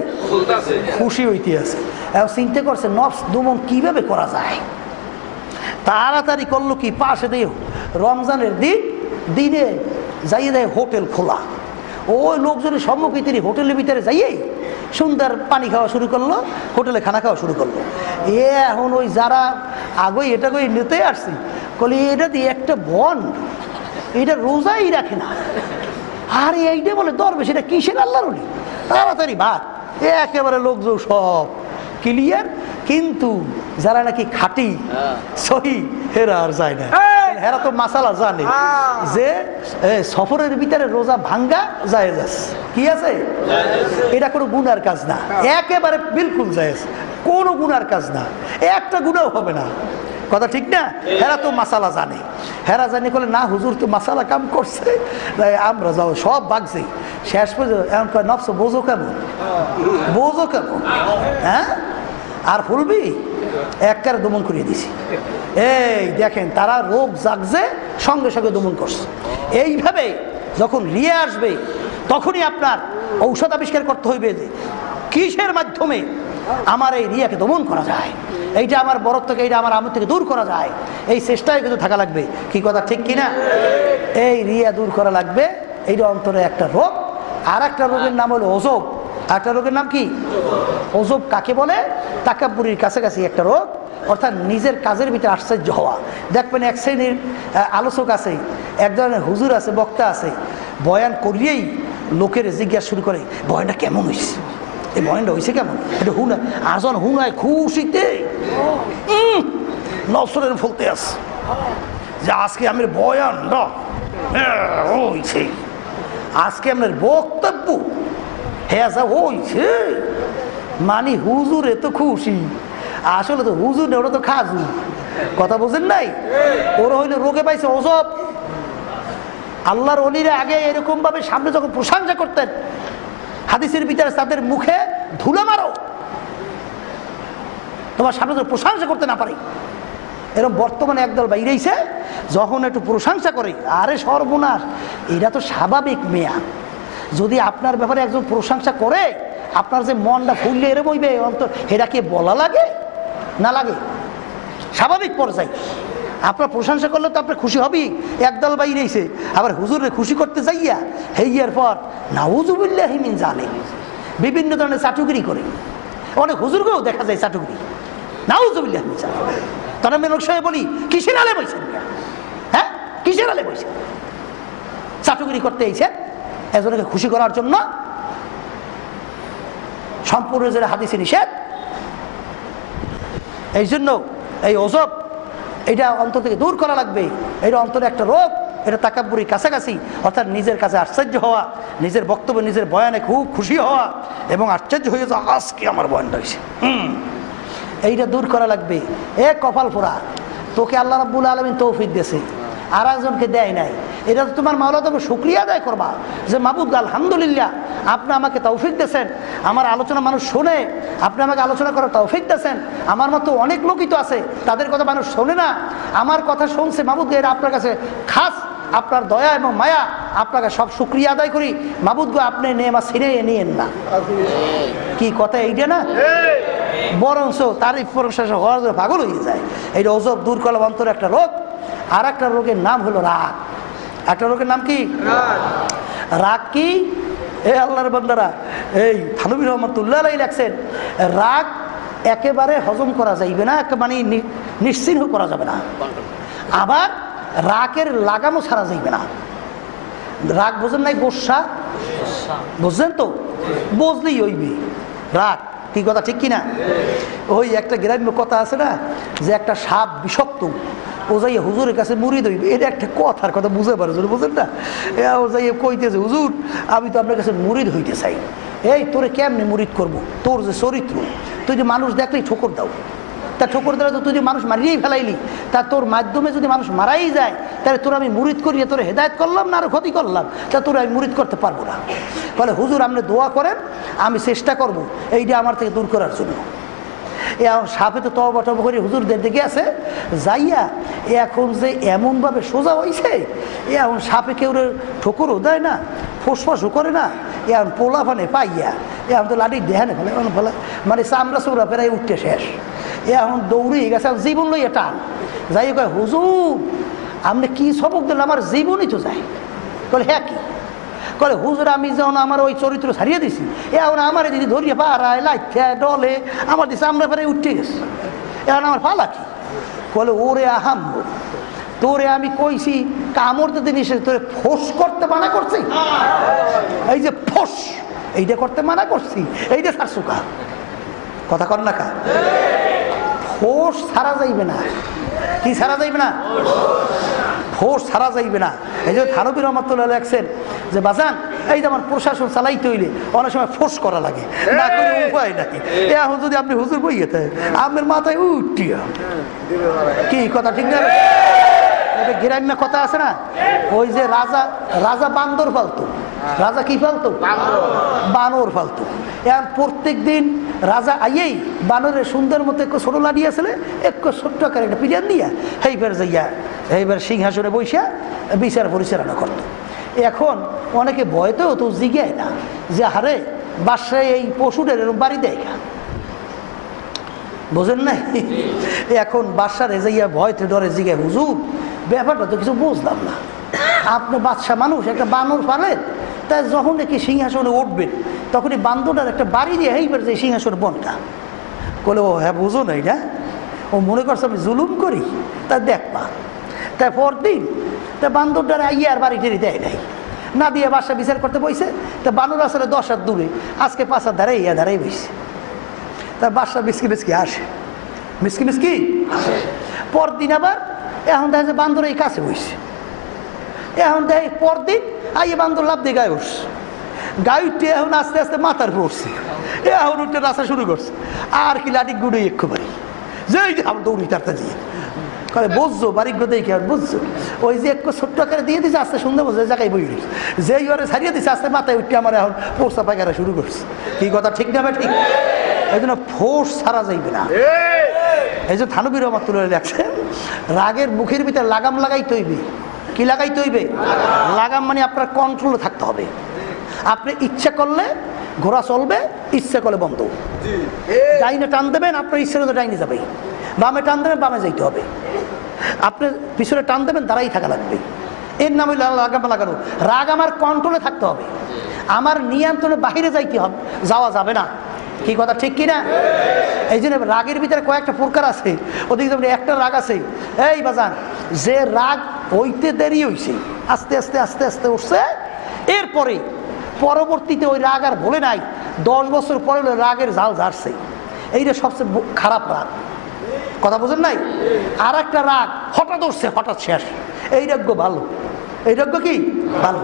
খুশি হইতে আছে। এখন চিন্তা করছে নফস দমন কিভাবে করা যায়। তাড়াতাড়ি করলো কি, পাশে দিয়ে রমজানের দিনে যাইয়ে দেয় হোটেল খোলা। ওই লোকজনের সম্মুখে তিনি হোটেলের ভিতরে যাইয়েই সুন্দর পানি খাওয়া শুরু করলো, হোটেলে খানা খাওয়া শুরু করলো। এখন ওই যারা আগেই এটা করে নিতে আসছি, বলি এটা দিয়ে একটা বন, এটা রোজাই রাখে না, আর এইটা বলে দরবেশ, এটা কিসের আল্লাহর ওলি, তাড়াতাড়ি ভাত। একেবারে লোকজন সব ক্লিয়ার, কিন্তু যারা নাকি খাঁটি সহি হেরা আর যায় না। হেরা তো মাসালা জানে যে সফরের ভিতরে রোজা ভাঙ্গা জায়েজ আছে, কি আছে, এটা কোনো গুনার কাজ না, একেবারে বিলকুল জায়েজ, কোনো গুনার কাজ না, একটা গুনাও হবে না। কথা ঠিক না? হেরা তো মাসালা জানে, হেরা জানি বলে না হুজুর তো মাসালা কাম করছে, আমরা যাও সব বাগছি। শেষ পর্যন্ত এমন কয় নফস বোঝো কেমন, বোঝো কেমন, হ্যাঁ আর ফুলবি একবারে দমন করিয়ে দিছি। এই দেখেন তারা রোগ জাগছে, সঙ্গে সঙ্গে দমন করছে। এইভাবে যখন রিয়া আসবে তখনই আপনার ঔষধ আবিষ্কার করতে হইবে যে কিসের মাধ্যমে আমার এই রিয়াকে দমন করা যায়, এইটা আমার বরত্ব থেকে, এইটা আমার আমল থেকে দূর করা যায়, এই চেষ্টায় কিন্তু থাকা লাগবে। কি কথা ঠিক কিনা? এই রিয়া দূর করা লাগবে, এইটা অন্তরে একটা রোগ। আর একটা রোগের নাম হলো অজব। একটা রোগের নাম কি? অজব কাকে বলে? তাকাব্বুরির কাছাকাছি একটা রোগ, অর্থাৎ নিজের কাজের ভিতরে আশ্চর্য হওয়া। দেখবেন এক শ্রেণীর আলোচক আছে, এক ধরনের হুজুর আছে, বক্তা আছে, বয়ান করিয়েই লোকের জিজ্ঞাসা শুরু করে বয়ানটা কেমন হয়েছে, এই বয়ানটা হয়েছে কেমন, এটা হুনা আজন হুনায় খুশিতে নসরের ফলতে আছে যে আজকে আমার বয়ানটা হয়েছে, আজকে আমার বক্তব্য হ্যাঁ যা হয়েছে, মানে হুজুর এত খুশি, আসলে তো হুজুর ওরা তো খাজু। কথা বোঝেন নাই? ওরা হইলে রোগে পাইছে অজব। আল্লাহর ওলিরা আগে এরকম ভাবে সামনে যখন প্রশংসা করতেন, হাদিসের ভিতরে তাদের মুখে ধুলো মারো, তোমার সামনে যখন প্রশংসা করতে না পারে। এরকম বর্তমানে একদল বাইরেছে, যখন একটু প্রশংসা করে আরে সর্বনাশ, এটা তো স্বাভাবিক মেয়া। যদি আপনার ব্যাপারে একজন প্রশংসা করে, আপনার যে মনটা ফুললে এরম হইবে অন্তর, এটা কি বলা লাগে না লাগে? স্বাভাবিক পর্যায়ে আপনার প্রশংসা করলে তো আপনার খুশি হবেই। একদল বাইরে এসে আবার হুজুরে খুশি করতে যাইয়া হেইয়ার পর নাউজুবিল্লাহি মিন জালিম বিভিন্ন ধরনের চাটুগিরি করে। অনেক হুজুরকেও দেখা যায় চাটুগিরি, নাউজুবিল্লাহি মিন জালিম। তখন আমি লোক সাহেব বলি, কিসের আলেম হইছেন? হ্যাঁ, কিসের আলেম হইছেন? চাটুগিরি করতে এসে একজনকে খুশি করার জন্য। সম্পূর্ণ যেটা হাদিসে নিষেধ। এই জন্য এই ওজব এটা অন্তর থেকে দূর করা লাগবে। এটা অন্তরে একটা রোগ, এটা তাকাব্বুরি, কাছাকাছি, অর্থাৎ নিজের কাছে আশ্চর্য হওয়া, নিজের বক্তব্য নিজের বয়ানে খুব খুশি হওয়া এবং আশ্চর্য হয়ে যাওয়া, আজকে আমার বয়ানটা হয়েছে, এইটা দূর করা লাগবে। এ কপাল পোড়া, তোকে আল্লাহ রাব্বুল আলামিন তৌফিক দিয়েছে, আর একজনকে দেয় নাই। এটা তো তোমার মাওলা তুমি শুকরিয়া আদায় করবা যে মাবুদ আলহামদুলিল্লাহ আপনি আমাকে তৌফিক দিয়েছেন, আমার আলোচনা মানুষ শোনে, আপনি আমাকে আলোচনা করার তৌফিক দিয়েছেন। আমার মতো অনেক লোকই তো আছে, তাদের কথা মানুষ শোনে না, আমার কথা শুনছে। মাবুদ এটা আপনার কাছে খাস আপনার দয়া এবং মায়া, আপনাকে সব শুকরিয়া আদায় করি। মাবুদ গো আপনি নেমা ছিঁড়ে নিয়েন না। কি কথা এইটা না? বরঞ্চ তারিফ প্রশংসা হওয়ার জন্য পাগল হয়ে যায়। এইটা ওজব দূর করলাম, অন্তরে একটা রোগ। আর একটা রোগের নাম হলো রাগ। একটা রোগের নাম কি? রাগ কি? এ আল্লাহর বান্দারা, এই থানবী রহমাতুল্লাহ আলাইহি লেখছেন, রাগ একেবারে হজম করা যাইবে না, মানে নিশ্চিহ্ন করা যাবে না। আবার রাগের লাগামও ছাড়া যাইবে না। রাগ বোঝেন নাই? গোসা বুঝছেন তো? বুঝলেই হইবে রাগ। কি কথা ঠিক কিনা? ওই একটা গ্রাম্য কথা আছে না, যে একটা সাপ বিষাক্ত, ও যাই হুজুরের কাছে মুড়ি দইবে। এটা একটা কথার কথা বুঝে পারে, বুঝেন না? ও যাই কইতেছে, হুজুর আমি তো আপনার কাছে মুরিদ হইতে চাই। এই তোরে কেমনে মুরিদ করবো? তোর যে চরিত্র, তুই যে মানুষ দেখলেই ঠোকর দাও, তা ঠোকর দিলে তো তুই যে মানুষ মারিয়েই ফেলাইলি, তা তোর মাধ্যমে যদি মানুষ মারাই যায়, তাহলে তোর আমি মুরিদ করিয়ে তোর হেদায়ত করলাম না আরো ক্ষতি করলাম? তা তোর আমি মুরিদ করতে পারবো না। বলে হুজুর আপনি দোয়া করেন, আমি চেষ্টা করব এইটা আমার থেকে দূর করার জন্য। এখন সাপে তো তওবা টবা করে হুজুরদের দিকে আছে যাইয়া, এখন যে এমনভাবে সোজা হয়েছে, এখন সাপে কেউ ঠোকরও দেয় না, ফোসফাসও করে না। এখন পোলা ফানে পাইয়া এখন তো লাঠি দেহানে ফেলে, এখন ফেলে মানে চামড়া চৌড়া প্রায় উঠতে শেষ। এখন দৌড়িয়ে গেছে, জীবন লইয়া টান যাই কয়, হুজুর আপনি কি সবক দিলেন? আমার জীবনই তো যায়। বলে হ্যাঁ কি? বলে হুজুর আমি যখন আমার ওই চরিত্র ছাড়িয়ে দিছি, এখন আমার যদি ধরিয়ে পাড়ায় লাইঠা ডলে আমার দিছে আমরা প্রায় উঠে গেছে, এখন আমার পালা কি? বলে ওরে আহাম, তোরে আমি কইছি কামড় দিতে নিষেধ, তোরে ফোস করতে মানা করছি। এই যে ফোস এইটা করতে মানা করছি, এইটা সারসুকা কথা কর না কা? ফোস ছাড়া যাইবে না। কি ছাড়া যাইবে না? ফোর্স ছাড়া যাইবে না। এই যে থানবী রহমাতুল্লাহ লেখছেন যে বাজান, এই যেমন প্রশাসন চালাইতে হইলে অনেক সময় ফোর্স করা লাগে, না করে উপায় নাকি। এখন যদি আপনি হুজুর বইয়ে থাকে আপনার মাথায় উঠিয়া, কি কথা ঠিক না? এটা গ্রাম্য কথা আছে না, ওই যে রাজা রাজা বান্দর ফালতু, রাজা কি ফালতু? বানর ফালতু। এখন প্রত্যেক দিন রাজা আইয়েই বানরের সুন্দর মতো একটু ছোট লাড়িয়ে আসলে একটু ছোট্ট আকার একটা পিরিয়ান দিয়া এইবার যাইয়া এইবার সিংহাসনে বৈশা বিচার পরিচালনা করতো। এখন অনেকে ভয়তেও তো জিজ্ঞায় না যে হারে বাসায় এই পশুদের এরকম বাড়ি দেয় না, বোঝেন নাই? এখন বাদশারে যাইয়া ভয়তে ডরে জিজ্ঞায়, হুজুর ব্যাপারটা তো কিছু বুঝলাম না, আপনি বাদশাহ মানুষ একটা বানর পালেন, তাই যখন দেখি সিংহাসনে উঠবেন তখনই বান্দরটার একটা বাড়ি দিয়ে এইবার যে সিংহাসনের বনটা। বলে ও হ্যাঁ বুঝো নাই না, ও মনে করছে আমি জুলুম করি, তা দেখবা। তাই পরদিন তা বান্দরটার আইয়া আর বাড়ি টেরি দেয় নাই, না দিয়ে বাসা বিচার করতে বইছে। তা বানর আসলে 10 হাত দূরে, আজকে 5 হাত ধারে ইয়া ধারাই বইছে। তার বাসা মিসকি মিসকি আসে, মিসকি মিসকি আসে। পরদিন আবার এখন দেখা যায় বান্দর এই কাছে বইছে। এখন দেখ পরদিন আইয়ে বান্দর লাভ দিয়ে গায়ে উঠছে, গায়ে উঠে এখন আস্তে আস্তে মাথার পড়ছে, এখন উঠে রাস্তা শুরু করছে। আর কি লাঠি গুড়ে একবারে যেই আমার দৌড়ি তারটা দিয়ে করে বুঝছো বাড়ি গোদেই কি আর বুঝছো, ওই যে একটু ছোট্ট আকারে দিয়ে দিচ্ছে আস্তে সুন্দর বসে জায়গায় বই উঠেছে, যেই ওরে ছাড়িয়ে দিচ্ছে আস্তে মাথায় উঠে আমার এখন পোষা পায়খানা শুরু করছে। কি কথা ঠিক না? ঠিক। এই জন্য ফোর্স ছাড়া যাইবে না। এই যে থানবী রহমাতুল্লাহ লেখছেন, রাগের মুখের ভিতরে লাগাম লাগাইতে হইবে। কি লাগাইতে হইবে? লাগাম মানে আপনার কন্ট্রোলে থাকতে হবে। আপনি ইচ্ছা করলে ঘোড়া চলবে, ইচ্ছে করলে বন্ধ। ডাইনে টান দেবেন, আপনার ইচ্ছে মতো ডাইনে যাবে, বামে টান দেবেন, বামে যাইতে হবে। আপনি পিছনে টান দেবেন, দাঁড়াই থাকা লাগবে। এর নাম হইল রাগামা লাগানো। রাগ আমার কন্ট্রোলে থাকতে হবে, আমার নিয়ন্ত্রণে বাহিরে যাইতে হবে, যাওয়া যাবে না। কি কথা ঠিক কিনা? এই জন্য রাগের ভিতরে কয়েকটা প্রকার আছে। ওদিকে যেমন একটা রাগ আছে, এই বাজান, যে রাগ হইতে দেরি হইছে, আস্তে আস্তে আস্তে আস্তে উঠছে, এরপরে পরবর্তীতে ওই রাগ আর বলে নাই, 10 বছর পরে রাগের ঝাল ঝাড়ছে, এইটা সবচেয়ে খারাপ রাগ। কথা বুঝেন নাই? আর একটা রাগ হঠাৎ উঠছে, হঠাৎ শেষ, এই রাগ্য ভালো, এই রাগ্য কি ভালো।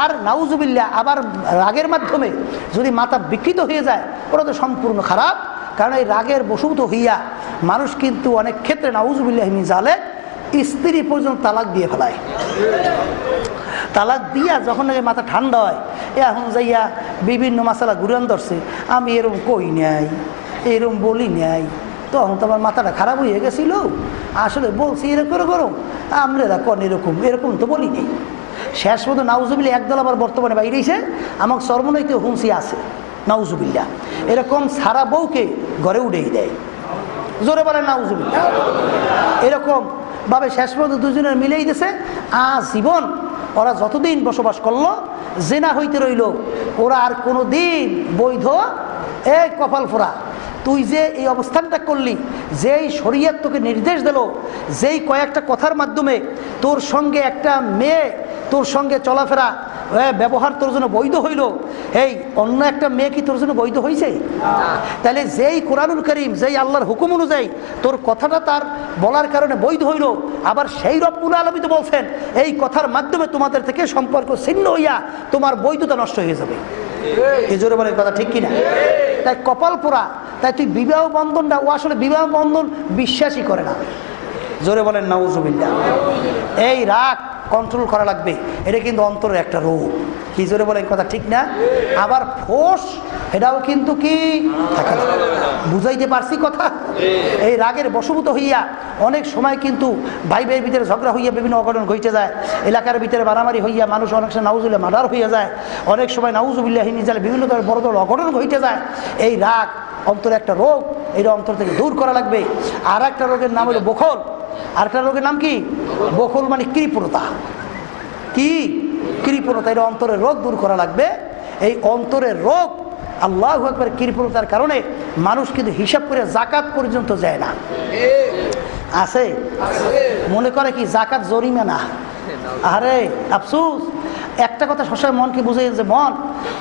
আর নাউজুবিল্লাহ, আবার রাগের মাধ্যমে যদি মাথা বিকৃত হয়ে যায়, ওটা তো সম্পূর্ণ খারাপ। কারণ এই রাগের বশীভূত হইয়া মানুষ কিন্তু অনেক ক্ষেত্রে নাউজুবিল্লাহ মিন জালিক স্ত্রী পর্যন্ত তালাক দিয়ে ফেলায়। তালাক দিয়া যখন নাকি মাথা ঠান্ডা হয়, এখন যাইয়া বিভিন্ন মাসালা ঘুরান ধরছে, আমি এরম কই নাই, এরম বলি নাই, তখন তো আমার মাথাটা খারাপ হয়ে গেছিল, আসলে বলছি এরকম করো, আমরা কন এরকম এরকম তো বলি নেই। শেষ মতো নাউজুবিল্লাহ একদল আবার বর্তমানে বাইরেছে, আমার সর্বনৈতিক হুঁসি আছে নাউজুবিল্লাহ, এরকম সারা বউকে ঘরে উঠেই দেয়, জোরে বলে নাউজুবিল্লাহ। এরকম ভাবে শেষ পর্যন্ত দুজনের মিলেই দিছে, জীবন ওরা যতদিন বসবাস করলো জেনা হইতে রইল, ওরা আর কোনো দিন বৈধ। এই কপাল ফোড়া, তুই যে এই অবস্থানটা করলি, যেই শরীয়ত তোকে নির্দেশ দিল, যেই কয়েকটা কথার মাধ্যমে তোর সঙ্গে একটা মেয়ে তোর সঙ্গে চলাফেরা ব্যবহার তোর জন্য বৈধ হইল, এই অন্য একটা মেয়ে কি তোর জন্য বৈধ হয়েছে? তাহলে যেই কোরআনুল কারীম, যেই আল্লাহর হুকুম অনুযায়ী তোর কথাটা তার বলার কারণে বৈধ হইল, আবার সেই রব্বুল আলামিন তো বলছেন এই কথার মাধ্যমে তোমাদের থেকে সম্পর্ক ছিন্ন হইয়া তোমার বৈধতা নষ্ট হয়ে যাবে। এই জোরে বলে কথা ঠিক কিনা? তাই কপাল পোড়া, তাই তুই বিবাহ বন্ধনটা, ও আসলে বিবাহ বন্ধন বিশ্বাসই করে না। জোরে বলেন নাউজুবিল্লাহ। এই রাগ কন্ট্রোল করা লাগবে, এটা কিন্তু অন্তরের একটা রোগ। কি জোরে বলেন কথা ঠিক না? আবার ফোর্স, এটাও কিন্তু কি থাকে না। বুঝাইতে পারছি কথা? এই রাগের বশীভূত হইয়া অনেক সময় কিন্তু ভাই ভাইয়ের ভিতরে ঝগড়া হইয়া বিভিন্ন অঘটন ঘটে যায়, এলাকার ভিতরে মারামারি হইয়া মানুষ অনেক সময় নাউজুবিল্লাহ মার্ডার হইয়া যায়, অনেক সময় নাউজুবিল্লাহ নিজালে বিভিন্ন ধরনের বড় বড় অঘটন ঘটে যায়। এই রাগ অন্তরে একটা রোগ, এটা অন্তর থেকে দূর করা লাগবে। আর একটা রোগের নাম হলো বখল। আর একটা রোগের নাম কি? বখল মানে কৃপণতা। কি কৃপণতা? এটা অন্তরের রোগ, দূর করা লাগবে। এই অন্তরের রোগ, আল্লাহু আকবার, কৃপণতার কারণে মানুষ কিন্তু হিসাব করে জাকাত পর্যন্ত যায় না। আছে মনে করে কি জাকাত জরিমানা। আরে আফসোস, একটা কথা সবসময় মনকে বুঝে যে মন,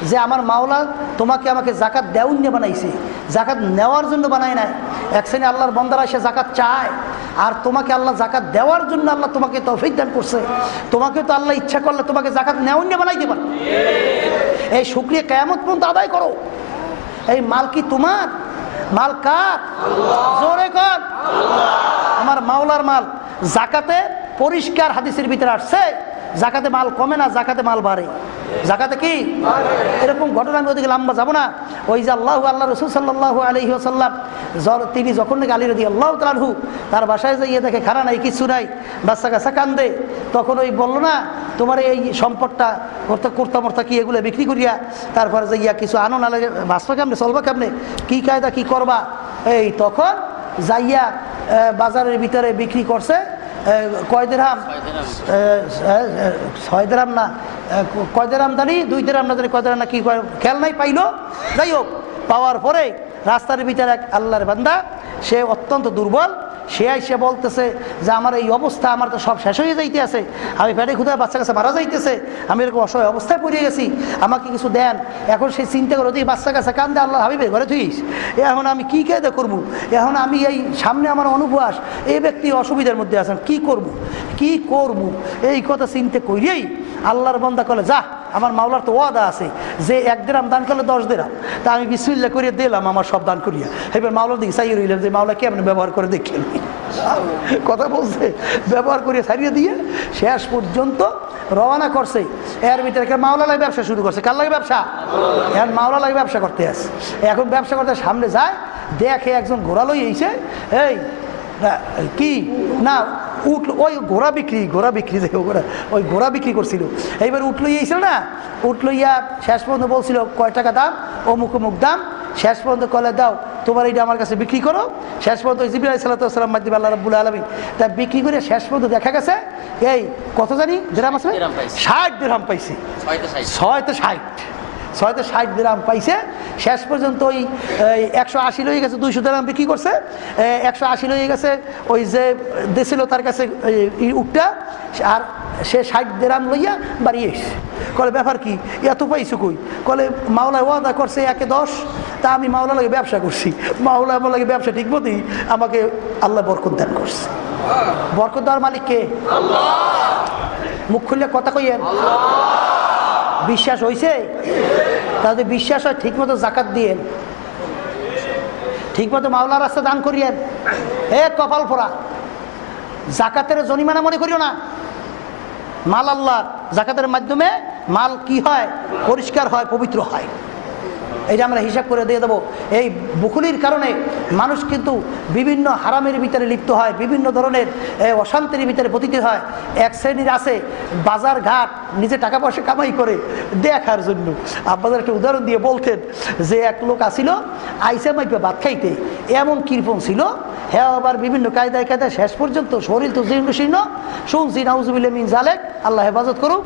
যে আমার মাওলা তোমাকে আমাকে জাকাত দেউন নিয়ে বানাইছে, জাকাত নেওয়ার জন্য বানায় নাই। এক শ্রেণী আল্লাহর বান্দারা এসে জাকাত চায়, আর তোমাকে আল্লাহ জাকাত দেওয়ার জন্য আল্লাহ তোমাকে তৌফিক দান করছে। তোমাকে তো আল্লাহ ইচ্ছা করলে তোমাকে জাকাত নেওয়ার নিয়ে বানাইতে পারে। এই শুকরিয়া কিয়ামত পর্যন্ত আদায় করো। এই মাল কি তোমার? মাল কার? জোরে কর, আমার মাওলার মাল। জাকাতে পরিষ্কার হাদিসের ভিতরে আসছে, জাকাতে মাল কমে না, জাকাতে মাল বাড়ে। জাকাতে কি এরকম ঘটনা, আমি ওদিকে লম্বা যাবো না। ওই যে আল্লাহ রসুল সাল্লাল্লাহু আলাইহি ওয়াসাল্লাম, তিনি যখন নাকি আলী রাদিয়াল্লাহু তাআলা আনহু তার বাসায় যাইয়ে দেখে খানা নাই, কিছু নাই, বাচ্চা কাচ্চা কান্দে, তখন ওই বললো না তোমার এই সম্পদটা কুর্তা মর্তা কি এগুলো বিক্রি করিয়া তারপরে যাইয়া কিছু আনো, না লাগে বাঁচবা কেমনে, চলবা কেমনে, কি কায়দা কি করবা। এই তখন যাইয়া বাজারের ভিতরে বিক্রি করছে কয় দিরহাম, 6 দিরহাম না কয় দিরহাম জানি, 2 দিরহাম না জানি কয় দিরহাম না কি খেয়াল নাই, পাইলো। যাই হোক, পাওয়ার পরে রাস্তার ভিতরে এক আল্লাহর বান্দা, সে অত্যন্ত দুর্বল, সে এসে বলতেছে যে আমার এই অবস্থা, আমার তো সব শেষ হয়ে যাইতে আছে, আমি পেটে ক্ষুধায় বাচ্চা কাছে মারা যাইতেছে, আমি এরকম অসহায় অবস্থায় পড়ে গেছি, আমাকে কিছু দেন। এখন সে চিন্তা করে দিই বাচ্চা কাছে কান্দে, আল্লাহ হাবিবে ঘরে থুইস, এখন আমি কি কায়দা করবো, এখন আমি এই সামনে আমার অনুপবাস, এই ব্যক্তি অসুবিধার মধ্যে আছেন, কি করব, এই কথা চিন্তা করিয়েই আল্লাহর বান্দা কলে, যা আমার মাওলার তো ওয়াদা আছে যে 1 দিরহাম দান করলে 10 দিরহাম, তা আমি বিসমিল্লাহ করিয়ে দিলাম আমার সব দান করিয়া। এবার মাওলার দিকে চাইয়ে রইলাম যে মাওলা কেমন ব্যবহার করে দেখেন, কথা বলছে, ব্যবহার করিয়ে ছাড়িয়ে দিয়ে শেষ পর্যন্ত রওনা করছে। এর ভিতরে মাওলা লাগে ব্যবসা শুরু করছে। কার লাগে ব্যবসা? এখন মাওলা লাগে ব্যবসা করতে আসে। এখন ব্যবসা করতে সামনে যায়, দেখে একজন ঘোড়া লই এসে, এই কি না উঠলো, ওই ঘোড়া বিক্রি যে ওই ঘোড়া বিক্রি করছিল। এইবার উঠলো ইয়েছিল না, উঠলো ইয়া শেষ পর্যন্ত বলছিল কয় টাকা দাম, অমুক অমুক দাম। শেষ পর্যন্ত কলে দাও তোমার এইটা আমার কাছে বিক্রি করো। শেষ পর্যন্ত জিবরিল আলাইহিস সালাম মাধ্যমে আল্লাহ রাব্বুল আলামিন তা বিক্রি করে শেষ পর্যন্ত দেখা গেছে এই কত জানি দিরহাম আছে, 60 দিরহাম পাইছে। 660 দিরহাম পাইছে। শেষ পর্যন্ত ওই 180 লয়ে গেছে, 200 দিরহাম বিক্রি করছে, 180 লয়ে গেছে ওই যে দিছিল তার কাছে উটটা, আর সে 60 দিরহাম লইয়া বাড়ি এসে কলে ব্যাপার কি এত পাইছো কই? কলে মাওলায় ওয়াদা করছে 1-10, তা আমি মাওলা লাগে ব্যবসা করছি, মাওলা আমার লাগে ব্যবসা ঠিক মতোই আমাকে আল্লাহ বরকত দান করছে। বরকত দেওয়ার মালিক কে? আল্লাহ। মুখ খুললে কথা কইয়েন বিশ্বাস হয়েছে? তাদের বিশ্বাস হয় ঠিক মতো জাকাত দিয়েন, ঠিক মতো মাওলার রাস্তা দান করিয়েন। কপাল ফোড়া, জাকাতের জরিমানা মনে করিও না। মাল আল্লাহ, জাকাতের মাধ্যমে মাল কি হয়? পরিষ্কার হয়, পবিত্র হয়। এটা আমরা হিসাব করে দিয়ে দেবো। এই বুকুলির কারণে মানুষ কিন্তু বিভিন্ন হারামের ভিতরে লিপ্ত হয়, বিভিন্ন ধরনের অশান্তির ভিতরে পতিত হয়। এক শ্রেণীর আছে বাজার ঘাট নিজে টাকা পয়সা কামাই করে দেখার জন্য। আপনাদের একটা উদাহরণ দিয়ে বলতেন যে এক লোক আসিল আইসা মাইপে ভাত খাইতে, এমন কৃপণ ছিল, হ্যাঁ আবার বিভিন্ন কায়দায় কায়দায় শেষ পর্যন্ত শরীর তো জীর্ণ শীর্ণ। শুনছি নাউজুবিল্লাহ মিন জালেক, আল্লাহ হেফাজত করুক।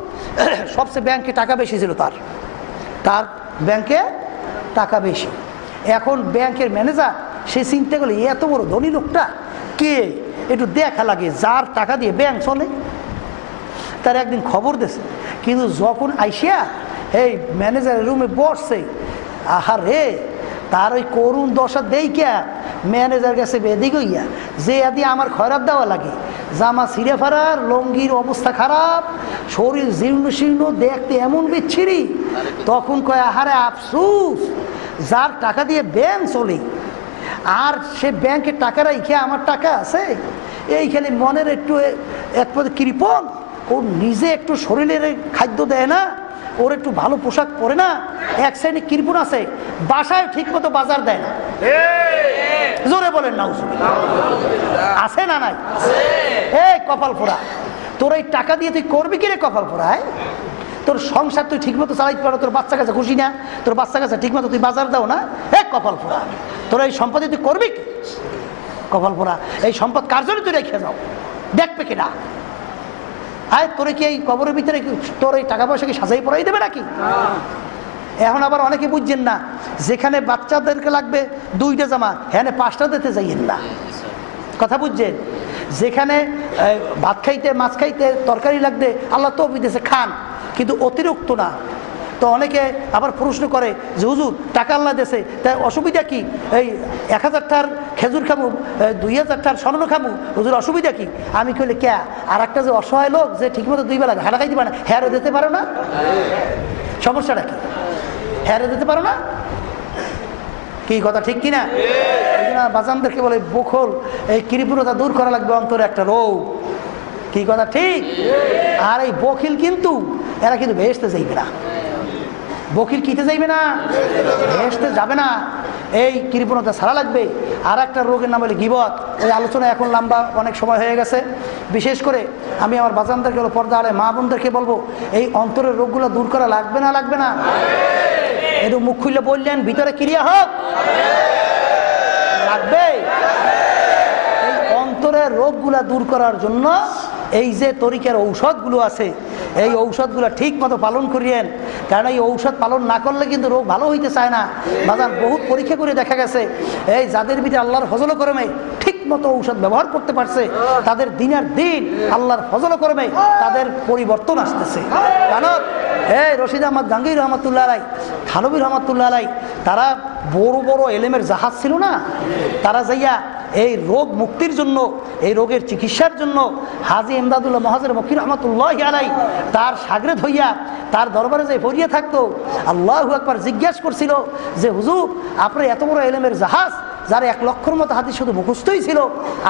সবচেয়ে ব্যাংকে টাকা বেশি ছিল তার ব্যাংকে টাকা বেশি। এখন ব্যাংকের ম্যানেজার সে চিন্তা করলে এত বড় ধনী লোকটা কে, একটু দেখা লাগে, যার টাকা দিয়ে ব্যাংক চলে। তার একদিন খবর দিয়েছে, কিন্তু যখন আইসিয়া এই ম্যানেজারের রুমে বসছে, আহার রে তার ওই করুণ দশা দেইকা ম্যানেজার গেছে বেদি গইয়া যে আদি আমার খয়রাত দেওয়া লাগে, জামা ছিঁড়ে ফেরার, লঙ্গির অবস্থা খারাপ, শরীর জীর্ণ শীর্ণ, দেখতে এমন বিচ্ছিরি। তখন কয় আহারে আফসুস, যার টাকা দিয়ে ব্যাংক চলে আর সে ব্যাংকে টাকা রাখে আমার টাকা আছে, এইখানে মনের একটু এক পথে কৃপণ, ও নিজে একটু শরীরের খাদ্য দেয় না, ওর একটু ভালো পোশাক পরে না। এক শ্রেণী কৃপণ আছে বাসায় ঠিক মতো বাজার দেয় না। জোরে বলেন না, আছে না নাই? কপাল পোড়া, তোর এই টাকা দিয়ে তুই করবি কি রে? কপাল পোড়ায় তোর সংসার তুই ঠিক মতো চালাইতে পারো, তোর বাচ্চা কাছে খুশি না, তোর বাচ্চা কাছে ঠিক মতো তুই বাজার দাও না। কপাল পোড়া, তোর এই সম্পদে তুই করবি কি? কপাল পোড়া, এই সম্পদ কার জন্য তুই রেখে যাও? দেখবে কিনা? তোরে কি এই কবরের ভিতরে তোর এই টাকা পয়সা কি সাজাই পড়াই দেবে নাকি? এখন আবার অনেকে বুঝছেন না, যেখানে বাচ্চাদেরকে লাগবে 2টা জামা, হ্যাঁ 5টা দিতে যাইয়েন না। কথা বুঝছেন? যেখানে ভাত খাইতে, মাছ খাইতে, তরকারি লাগবে, আল্লাহ তো বিদেশে খান, কিন্তু অতিরিক্ত না। তো অনেকে আবার প্রশ্ন করে যে হুজুর টাকা আল্লাহ দেশে, তাই অসুবিধা কি? এই 1000টার খেজুর খাবো, 2000টার স্বর্ণ খাবো, হুজুর অসুবিধা কি? আমি কইলে কে? আর একটা যে অসহায় লোক যে ঠিকমতো 2 বেলা ঘাটা খাইতে পারে না, হ্যারও দিতে পারো না? সমস্যাটা কি? হ্যারও দিতে পারো না? কি কথা ঠিক কিনা? বাজানদেরকে বলে বখল, এই কৃপণতা দূর করা লাগবে, অন্তরে একটা রোগ। কি কথা ঠিক? আর এই বখিল কিন্তু এরা কিন্তু বেহেশতে যাইবে না। বখিল কিতে যাইবে না, বেহেশতে যাবে না। এই কৃপণতা ছাড়া লাগবে। আর একটা রোগের নাম হলো গীবত। ওই আলোচনা এখন লম্বা অনেক সময় হয়ে গেছে। বিশেষ করে আমি আমার বাজানদেরকে বলবো, পর্দা আলে মা বোনদেরকে বলবো, এই অন্তরের রোগগুলো দূর করা লাগবে না? লাগবে না? একটু মুখ খুললে বললেন, ভিতরে ক্রিয়া হোক, লাগবে। এই অন্তরের রোগগুলা দূর করার জন্য এই যে তরিকার ঔষধগুলো আছে, এই ঔষধগুলো ঠিক মতো পালন করিয়েন। কারণ এই ঔষধ পালন না করলে কিন্তু রোগ ভালো হইতে চায় না। বাজার বহুত পরীক্ষা করে দেখা গেছে, এই যাদের ভিতরে আল্লাহর ফজল করমে ঠিক মতো ঔষধ ব্যবহার করতে পারছে, তাদের দিনের দিন আল্লাহর ফজল করমে তাদের পরিবর্তন আসতেছে। কারণ এই রশিদ আহমদ গাঙ্গী রহমতুল্লাহ আলাই, থানবী রহমতুল্লাহ আলাই, তারা বড় বড় এলেমের জাহাজ ছিল না, তারা যাইয়া এই রোগ মুক্তির জন্য, এই রোগের চিকিৎসার জন্য হাজী ইমদাদুল্লাহ মহাজের মক্কি রহমতুল্লাহ আলাই তার শাগরেদ হইয়া তার দরবারে যে পড়িয়ে থাকতো, আল্লাহু আকবার জিজ্ঞাসা করছিল যে হুজুর আপনার এত বড় এলেমের জাহাজ, যার 1 লক্ষর মতো হাদিস শুধু মুখস্থই ছিল,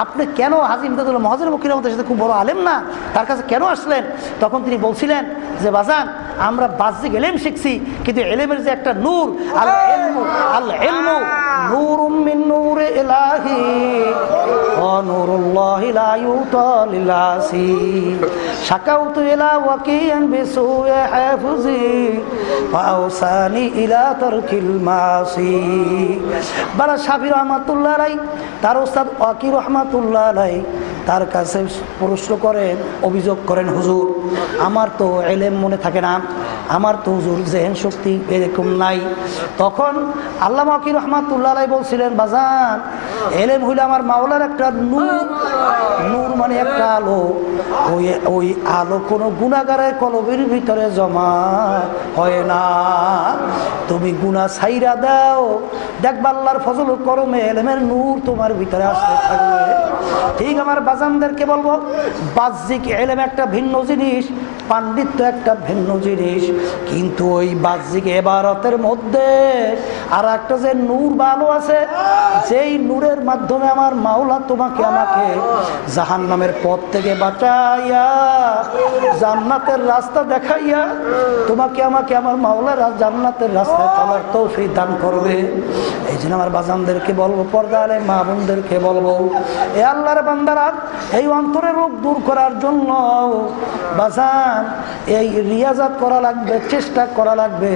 আপনি কেন হাজী ইমদাদুল্লাহ মহাজের মক্কি রহমতের সাথে খুব বড় আলেম না, তার কাছে কেন আসলেন? তখন তিনি বলছিলেন যে বাজান, আমরা বাহ্যিক এলেম শিখছি, কিন্তু এলেমের যে একটা নূর, আল ইলমু নূরুম মিন নূরে ইলাহি ওয়া নূরুল্লাহি লা يعطى للعسي شكوت إلى وكيع بسوء حفظي فأوصاني إلى ترك المعاصي বালা শাফি রহমাতুল্লাহ আলাইহি তার ওস্তাদ ওয়াকি রহমাতুল্লাহ আলাইহি তার কাছে প্রশ্ন করেন, অভিযোগ করেন, হুজুর আমার তো ইলম মনে থাকে না, আমার তো হুজুর জেহেন শক্তি এরকম নাই। তখন আল্লামা ওয়াকি রহমাতুল্লাহ আলাইহি বলছিলেন, বাজান ইলম হইল আমার মাওলার একটা নূর, নূর মানে একটা আলো, ওই আলো কোনো গুনাহগারের কলবের ভিতরে জমা হয় না। তুমি গুনাহ ছাইরা দাও, দেখবা আল্লাহর ফজল করমে ইলমের নূর তোমার ভিতরে আসতে থাকবে। ঠিক আমার বাজানদেরকে বলবো, বাহ্যিক ইলম একটা ভিন্ন জিনিস, পাণ্ডিত্য একটা ভিন্ন জিনিস, কিন্তু ওই বাহ্যিক ইবারতের মধ্যে আর একটা যে নূর বা আলো আছে, যেই নূরের মাধ্যমে আমার মাওলা তোমাকে আমাকে জাহান্নামের পথ থেকে বাঁচাইয়া জান্নাতের রাস্তা দেখাইয়া তোমাকে আমাকে আমার মাওলার জান্নাতের রাস্তায় চলার তৌফিক দান করবে। এই জন্য আমার বাজানদেরকে বলবো, পর্দা আলে মা বোনদেরকে বলবো, এ আল্লাহর বান্দারা, এই অন্তরের রোগ দূর করার জন্য বাজান এই রিয়াজাত করা লাগবে, চেষ্টা করা লাগবে,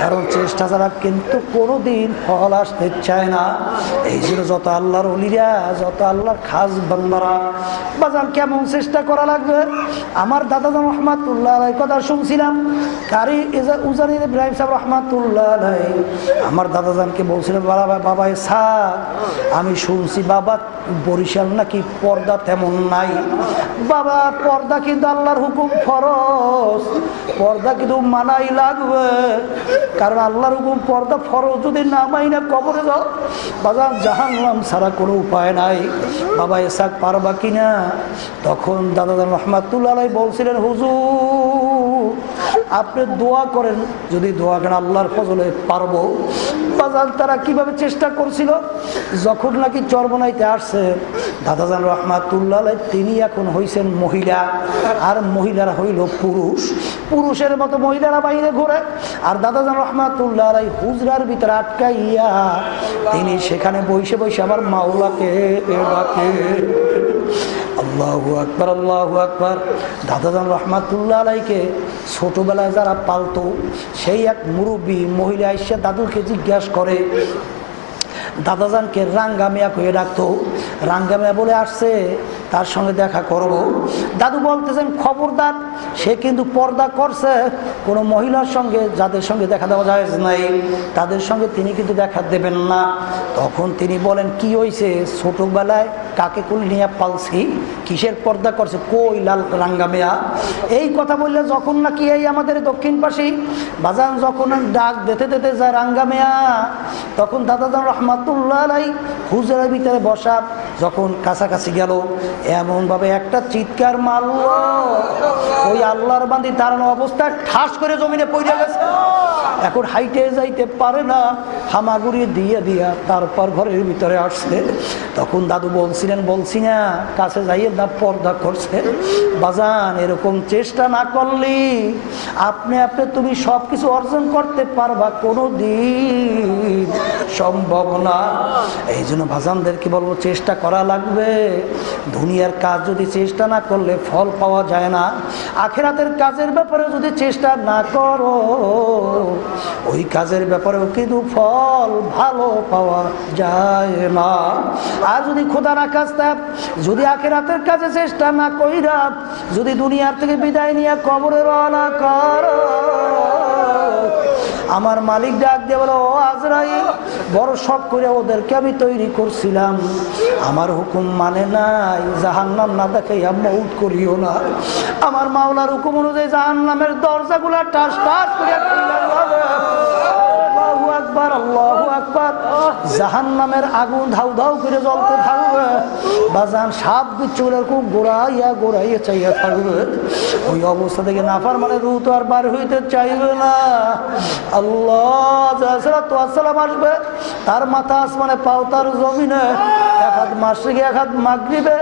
কারণ চেষ্টা ছাড়া কিন্তু কোনোদিন ফল আসতে চায় না। এই জন্য যত আল্লাহর ওলিরা, যত আল্লাহর খাস বান্দারা, বাজান কেমন চেষ্টা করা লাগবে। আমার দাদাজান রহমাতুল্লাহ আলাইহি কথা শুনছিলাম, কারি উজানি ইব্রাহিম সাহেব রহমাতুল্লাহ আলাইহি আমার দাদাজানকে বলছিলেন, বাবা সাহেব আমি শুনছি বাবা বরিশাল নাকি পর্দা তেমন নাই। বাবা পর্দা কিন্তু আল্লাহর হুকুম ফরজ, পর্দা কিন্তু মানাই লাগবে, কারণ আল্লাহর হুকুম পর্দা ফরজ, যদি না মাইনা কবরে যাও বাজার জাহান্নাম ছাড়া কোনো উপায় নাই। বাবা এসাক পারবা কিনা? তখন দাদাজান রহমাতুল্লাহ আলাইহি বলছিলেন, হুজুর আপনি দোয়া করেন, যদি দোয়া করেন আল্লাহর ফজলে পারবো। বাজার তারা কিভাবে চেষ্টা করছিল, যখন নাকি চরমনাইতে আসছে দাদাজান রহমাতুল্লাহ আলাইহি, তিনি এখন হইছেন মহিলা আর মহিলারা হইল পুরুষ, পুরুষের মতো মহিলারা বাইরে ঘুরে, আর দাদাজান রহমাতুল্লাহ আলাইহি হুজরার ভিতরে আটকাইয়া তিনি সেখানে বসে বসে আমার মাওলাকে ডাকে। আল্লাহু আকবার, আল্লাহু আকবার। দাদাজান রহমাতুল্লাহ আলাইহিকে ছোটবেলায় যারা পালতো, সেই এক মুরব্বী মহিলা এসে দাদুকে জিজ্ঞাসা করে, দাদাজানকে রাঙ্গা মিয়া কয়ে ডাকতো, রাঙ্গা মিয়া বলে আসছে, তার সঙ্গে দেখা করব। দাদু বলতেছেন, খবরদার, সে কিন্তু পর্দা করছে, কোনো মহিলার সঙ্গে যাদের সঙ্গে দেখা দেওয়া যায় নাই তাদের সঙ্গে তিনি কিন্তু দেখা দেবেন না। তখন তিনি বলেন, কি হয়েছে, ছোটবেলায় কাকে কুল নিয়ে পালছি, কিসের পর্দা করছে, কই লাল রাঙ্গা মিয়া। এই কথা বললে যখন নাকি এই আমাদের দক্ষিণ পাশে বাজান যখন ডাক দিতে দিতে যায় রাঙ্গা মিয়া, তখন দাদাজান রহমাতুল্লাহ আলাইহি হুজরার ভিতরে বসা, যখন কাছাকাছি গেল এমন ভাবে একটা চিৎকার মারল, ওই আল্লাহর বান্দি দাঁড়ানো অবস্থায় ঠাস করে জমিনে পড়ে গেছে, এখন হাইটে যাইতে পারে না, হামাগুড়ি দিয়ে দিয়া তারপর ঘরের ভিতরে আসছে। তখন দাদু বলছিলেন, বলছি না কাছে যাইয়ে না পর্দা করছে। বাজান এরকম চেষ্টা না করলে আপনি তুমি সব কিছু অর্জন করতে পারবা, কোনো দিন সম্ভব না। এই জন্য বাজানদেরকে বলবো, চেষ্টা করা লাগবে। দুনিয়ার কাজ যদি চেষ্টা না করলে ফল পাওয়া যায় না, আখিরাতের কাজের ব্যাপারে যদি চেষ্টা না করো ওই কাজের ব্যাপারেও কিন্তু ফল ভালো পাওয়া যায় না। আর যদি খোদা না কাজটা, যদি আখিরাতের কাজে চেষ্টা না কইরা যদি দুনিয়ার থেকে বিদায় নিয়ে কবরে রওনা করো, আমার মালিক ডাক দিয়ে বলো, ও আজরাইল, বড় শখ করে ওদেরকে আমি তৈরি করছিলাম, আমার হুকুম মানে নাই, জাহান্নাম না দেখাইয়া মউত করিও না। আমার মাওলার হুকুম অনুযায়ী জাহান্নামের দরজাগুলা টাস টাস করে আল্লাহু আকবার, আল্লাহু আকবার। জাহান্নামের আগুন ধাউ ধাউ করে জ্বলতে থাকবে, বাজান সাপ বিচ্ছু এরকম গোড়াইয়া গোড়াইয়া চাইয়া থাকবে। ওই অবস্থা থেকে নাফরমানে রূহ তো আর বার হইতে চাইবে না। আল্লাহ আসসালাম আসবে, তার মাথা আসমানে পাও তার জমিনে, এক হাত মাসিকে এক হাত মাগরিবে,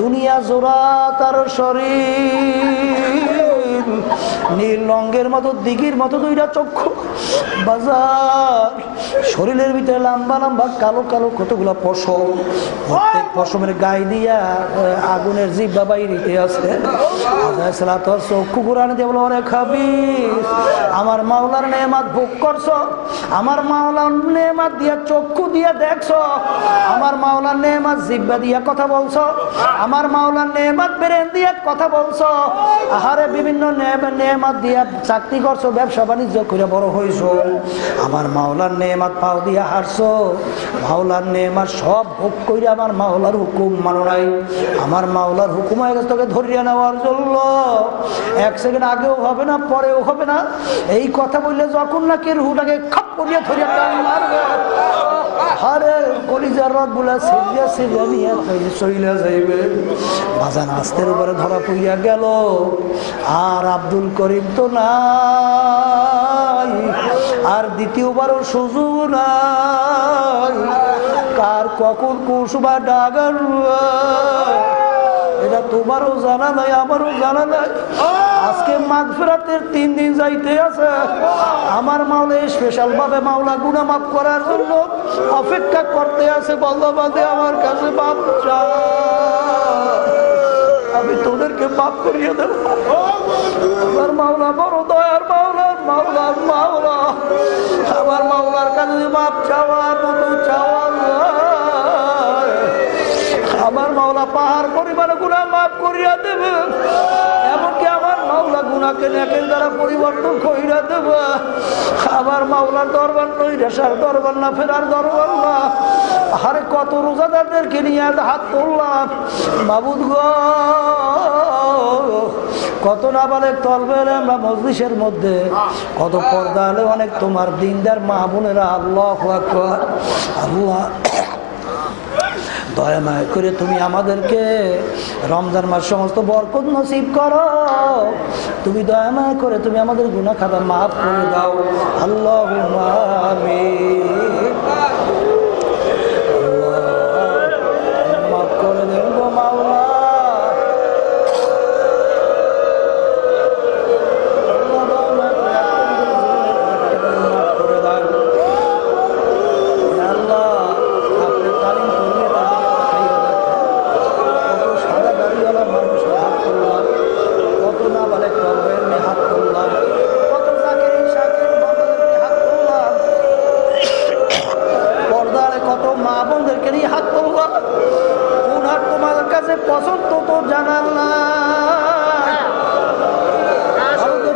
দুনিয়া জোড়া তার শরীর, নীল রঙের মতো দিঘির মতো দুইটা চক্ষু। বাজার শরীরের ভিতরে লম্বা লম্বা কালো কালো কতগুলো পশম, প্রত্যেক পশমের গায়ে দিয়া আগুনের জিব্বা বাইরিতে আছে। তোর চক্ষু ঘুরানি দিয়ে বলো, ওরে খাবিস, আমার মাওলার নেয়ামত ভোগ করছো, আমার মাওলার নেয়ামত দিয়া চক্ষু দিয়ে দেখছো, আমার মাওলার নেয়ামত জিব্বা দিয়া কথা বলছো, আমার মাওলার নেয়ামত ব্রেন দিয়ে কথা বলছো, আহারে বিভিন্ন নেয়ামত দিয়া চাকরি করছো, ব্যবসা বাণিজ্য করে বড় হইছো, আমার মাওলার নেয়ামত পাও দিয়া হারছো, মাওলার নেয়ামত সব ভোগ করে আমার মাওলার হুকুম মানো নাই, আমার মাওলার হুকুম হয়ে গেছে তোকে ধরিয়ে নেওয়ার জন্য, এক সেকেন্ড আগেও হবে না পরেও হবে না। এই কথা বললে যখন নাকি রুহটাকে খাপ করিয়া ধরিয়া টান মারবে, আরে কলিজার রগগুলা সিরিয়া সিরিয়া নিয়ে চইলা যাইবে। বাজান আস্তের উপরে ধরা পড়িয়া গেল, আর আব্দুল করিম তো নাই, আর দ্বিতীয়বারও সুযোগ নাই, কার কখন কুসুবা ডাগার এটা তোমারও জানা নাই, আমারও জানা নাই। আজকে মাগফিরাতের 3 দিন যাইতে আছে, আমার মাওলা স্পেশাল ভাবে মাওলা গুনাহ মাফ করার জন্য অপেক্ষা করতে আছে। বন্ধবাদে আমার কাছে মাফ চা, আমি তোদেরকে মাফ করিয়ে দেব। আমার মাওলা বড় দয়ার মাওলা, মাওলা মাওলা, আমার মাওলার কাছে মাফ চাওয়ার মতো চাওয়া, আমার মাওলা পাহাড় পরিমাণে গুনাহ মাফ করিয়া দেবে, এমনকি আমার মাওলা গুনাহকে নেকের দ্বারা পরিবর্তন কইরা দেবে। আমার মাওলার দরবার নই রেশার দরবার না, ফেরার দরবার না। আরে কত রোজাদারদেরকে নিয়ে হাত তুললাম মাবুদ গো, কত নাবালেগ তলবের আমরা মজলিসের মধ্যে, কত পর্দা আলে অনেক তোমার দিনদার মা বোনেরা। আল্লাহু আকবার। আল্লাহ দয়া মায়া করে তুমি আমাদেরকে রমজান মাস সমস্ত বরকত নসিব করো, তুমি দয়া মায়া করে তুমি আমাদের গুনাহ খাতা মাফ করে দাও। আল্লাহুম্মা আমিন। মাফ করে দেন গো মাওলা, পছন্দ তো জানাল না,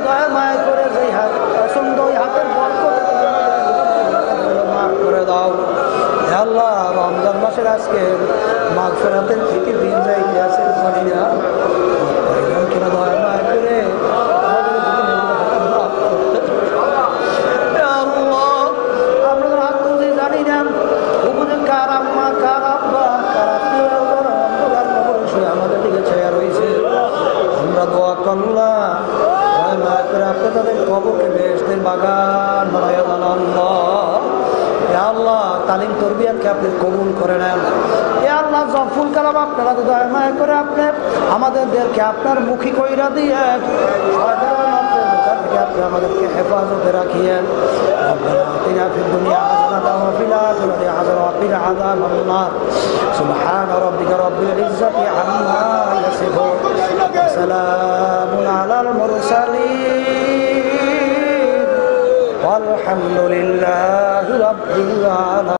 দয়া মায়া করে যে হাত পছন্দ, ওই হাতের মাফ করে দাও। আল্লাহ রমজান মাসের আজকে মাগফিরাতের থেকে দিন যাইতে আছে, কিনা দয়া মায়া করে আমরা হাত তুলতে জানি না কার আম্মা কার আব্বা কার আত্মীয় আমাদের দিকে ছায়া রয়েছে। আমরা দোয়া করলাম আপনি তাদের কবরকে বেহেশতের বাগান বানাইয়া দেন। আল্লাহ তালিম তরবিয়াতকে আপনি কবুল করে নেন। আল্লাহ জফুল কালাম আপনারা তো দয়া মায়া করে আপনি আমাদেরকে আপনার মুখী কইরা দিয়ে আপনি আমাদেরকে হেফাজতে রাখিয়েন। আতিনা ফিদ দুনিয়া হাসানাতাও ওয়া ফিল আখিরাতি হাসানাতাও ওয়া কিনা আযাবান নার। সুবহানা রাব্বিকা রাব্বিল ইজ্জাতি আম্মা ইয়াসিফুন ওয়া সালামুন আলাল মুরসালিন ওয়ালহামদুলিল্লাহি রাব্বিল আলামিন।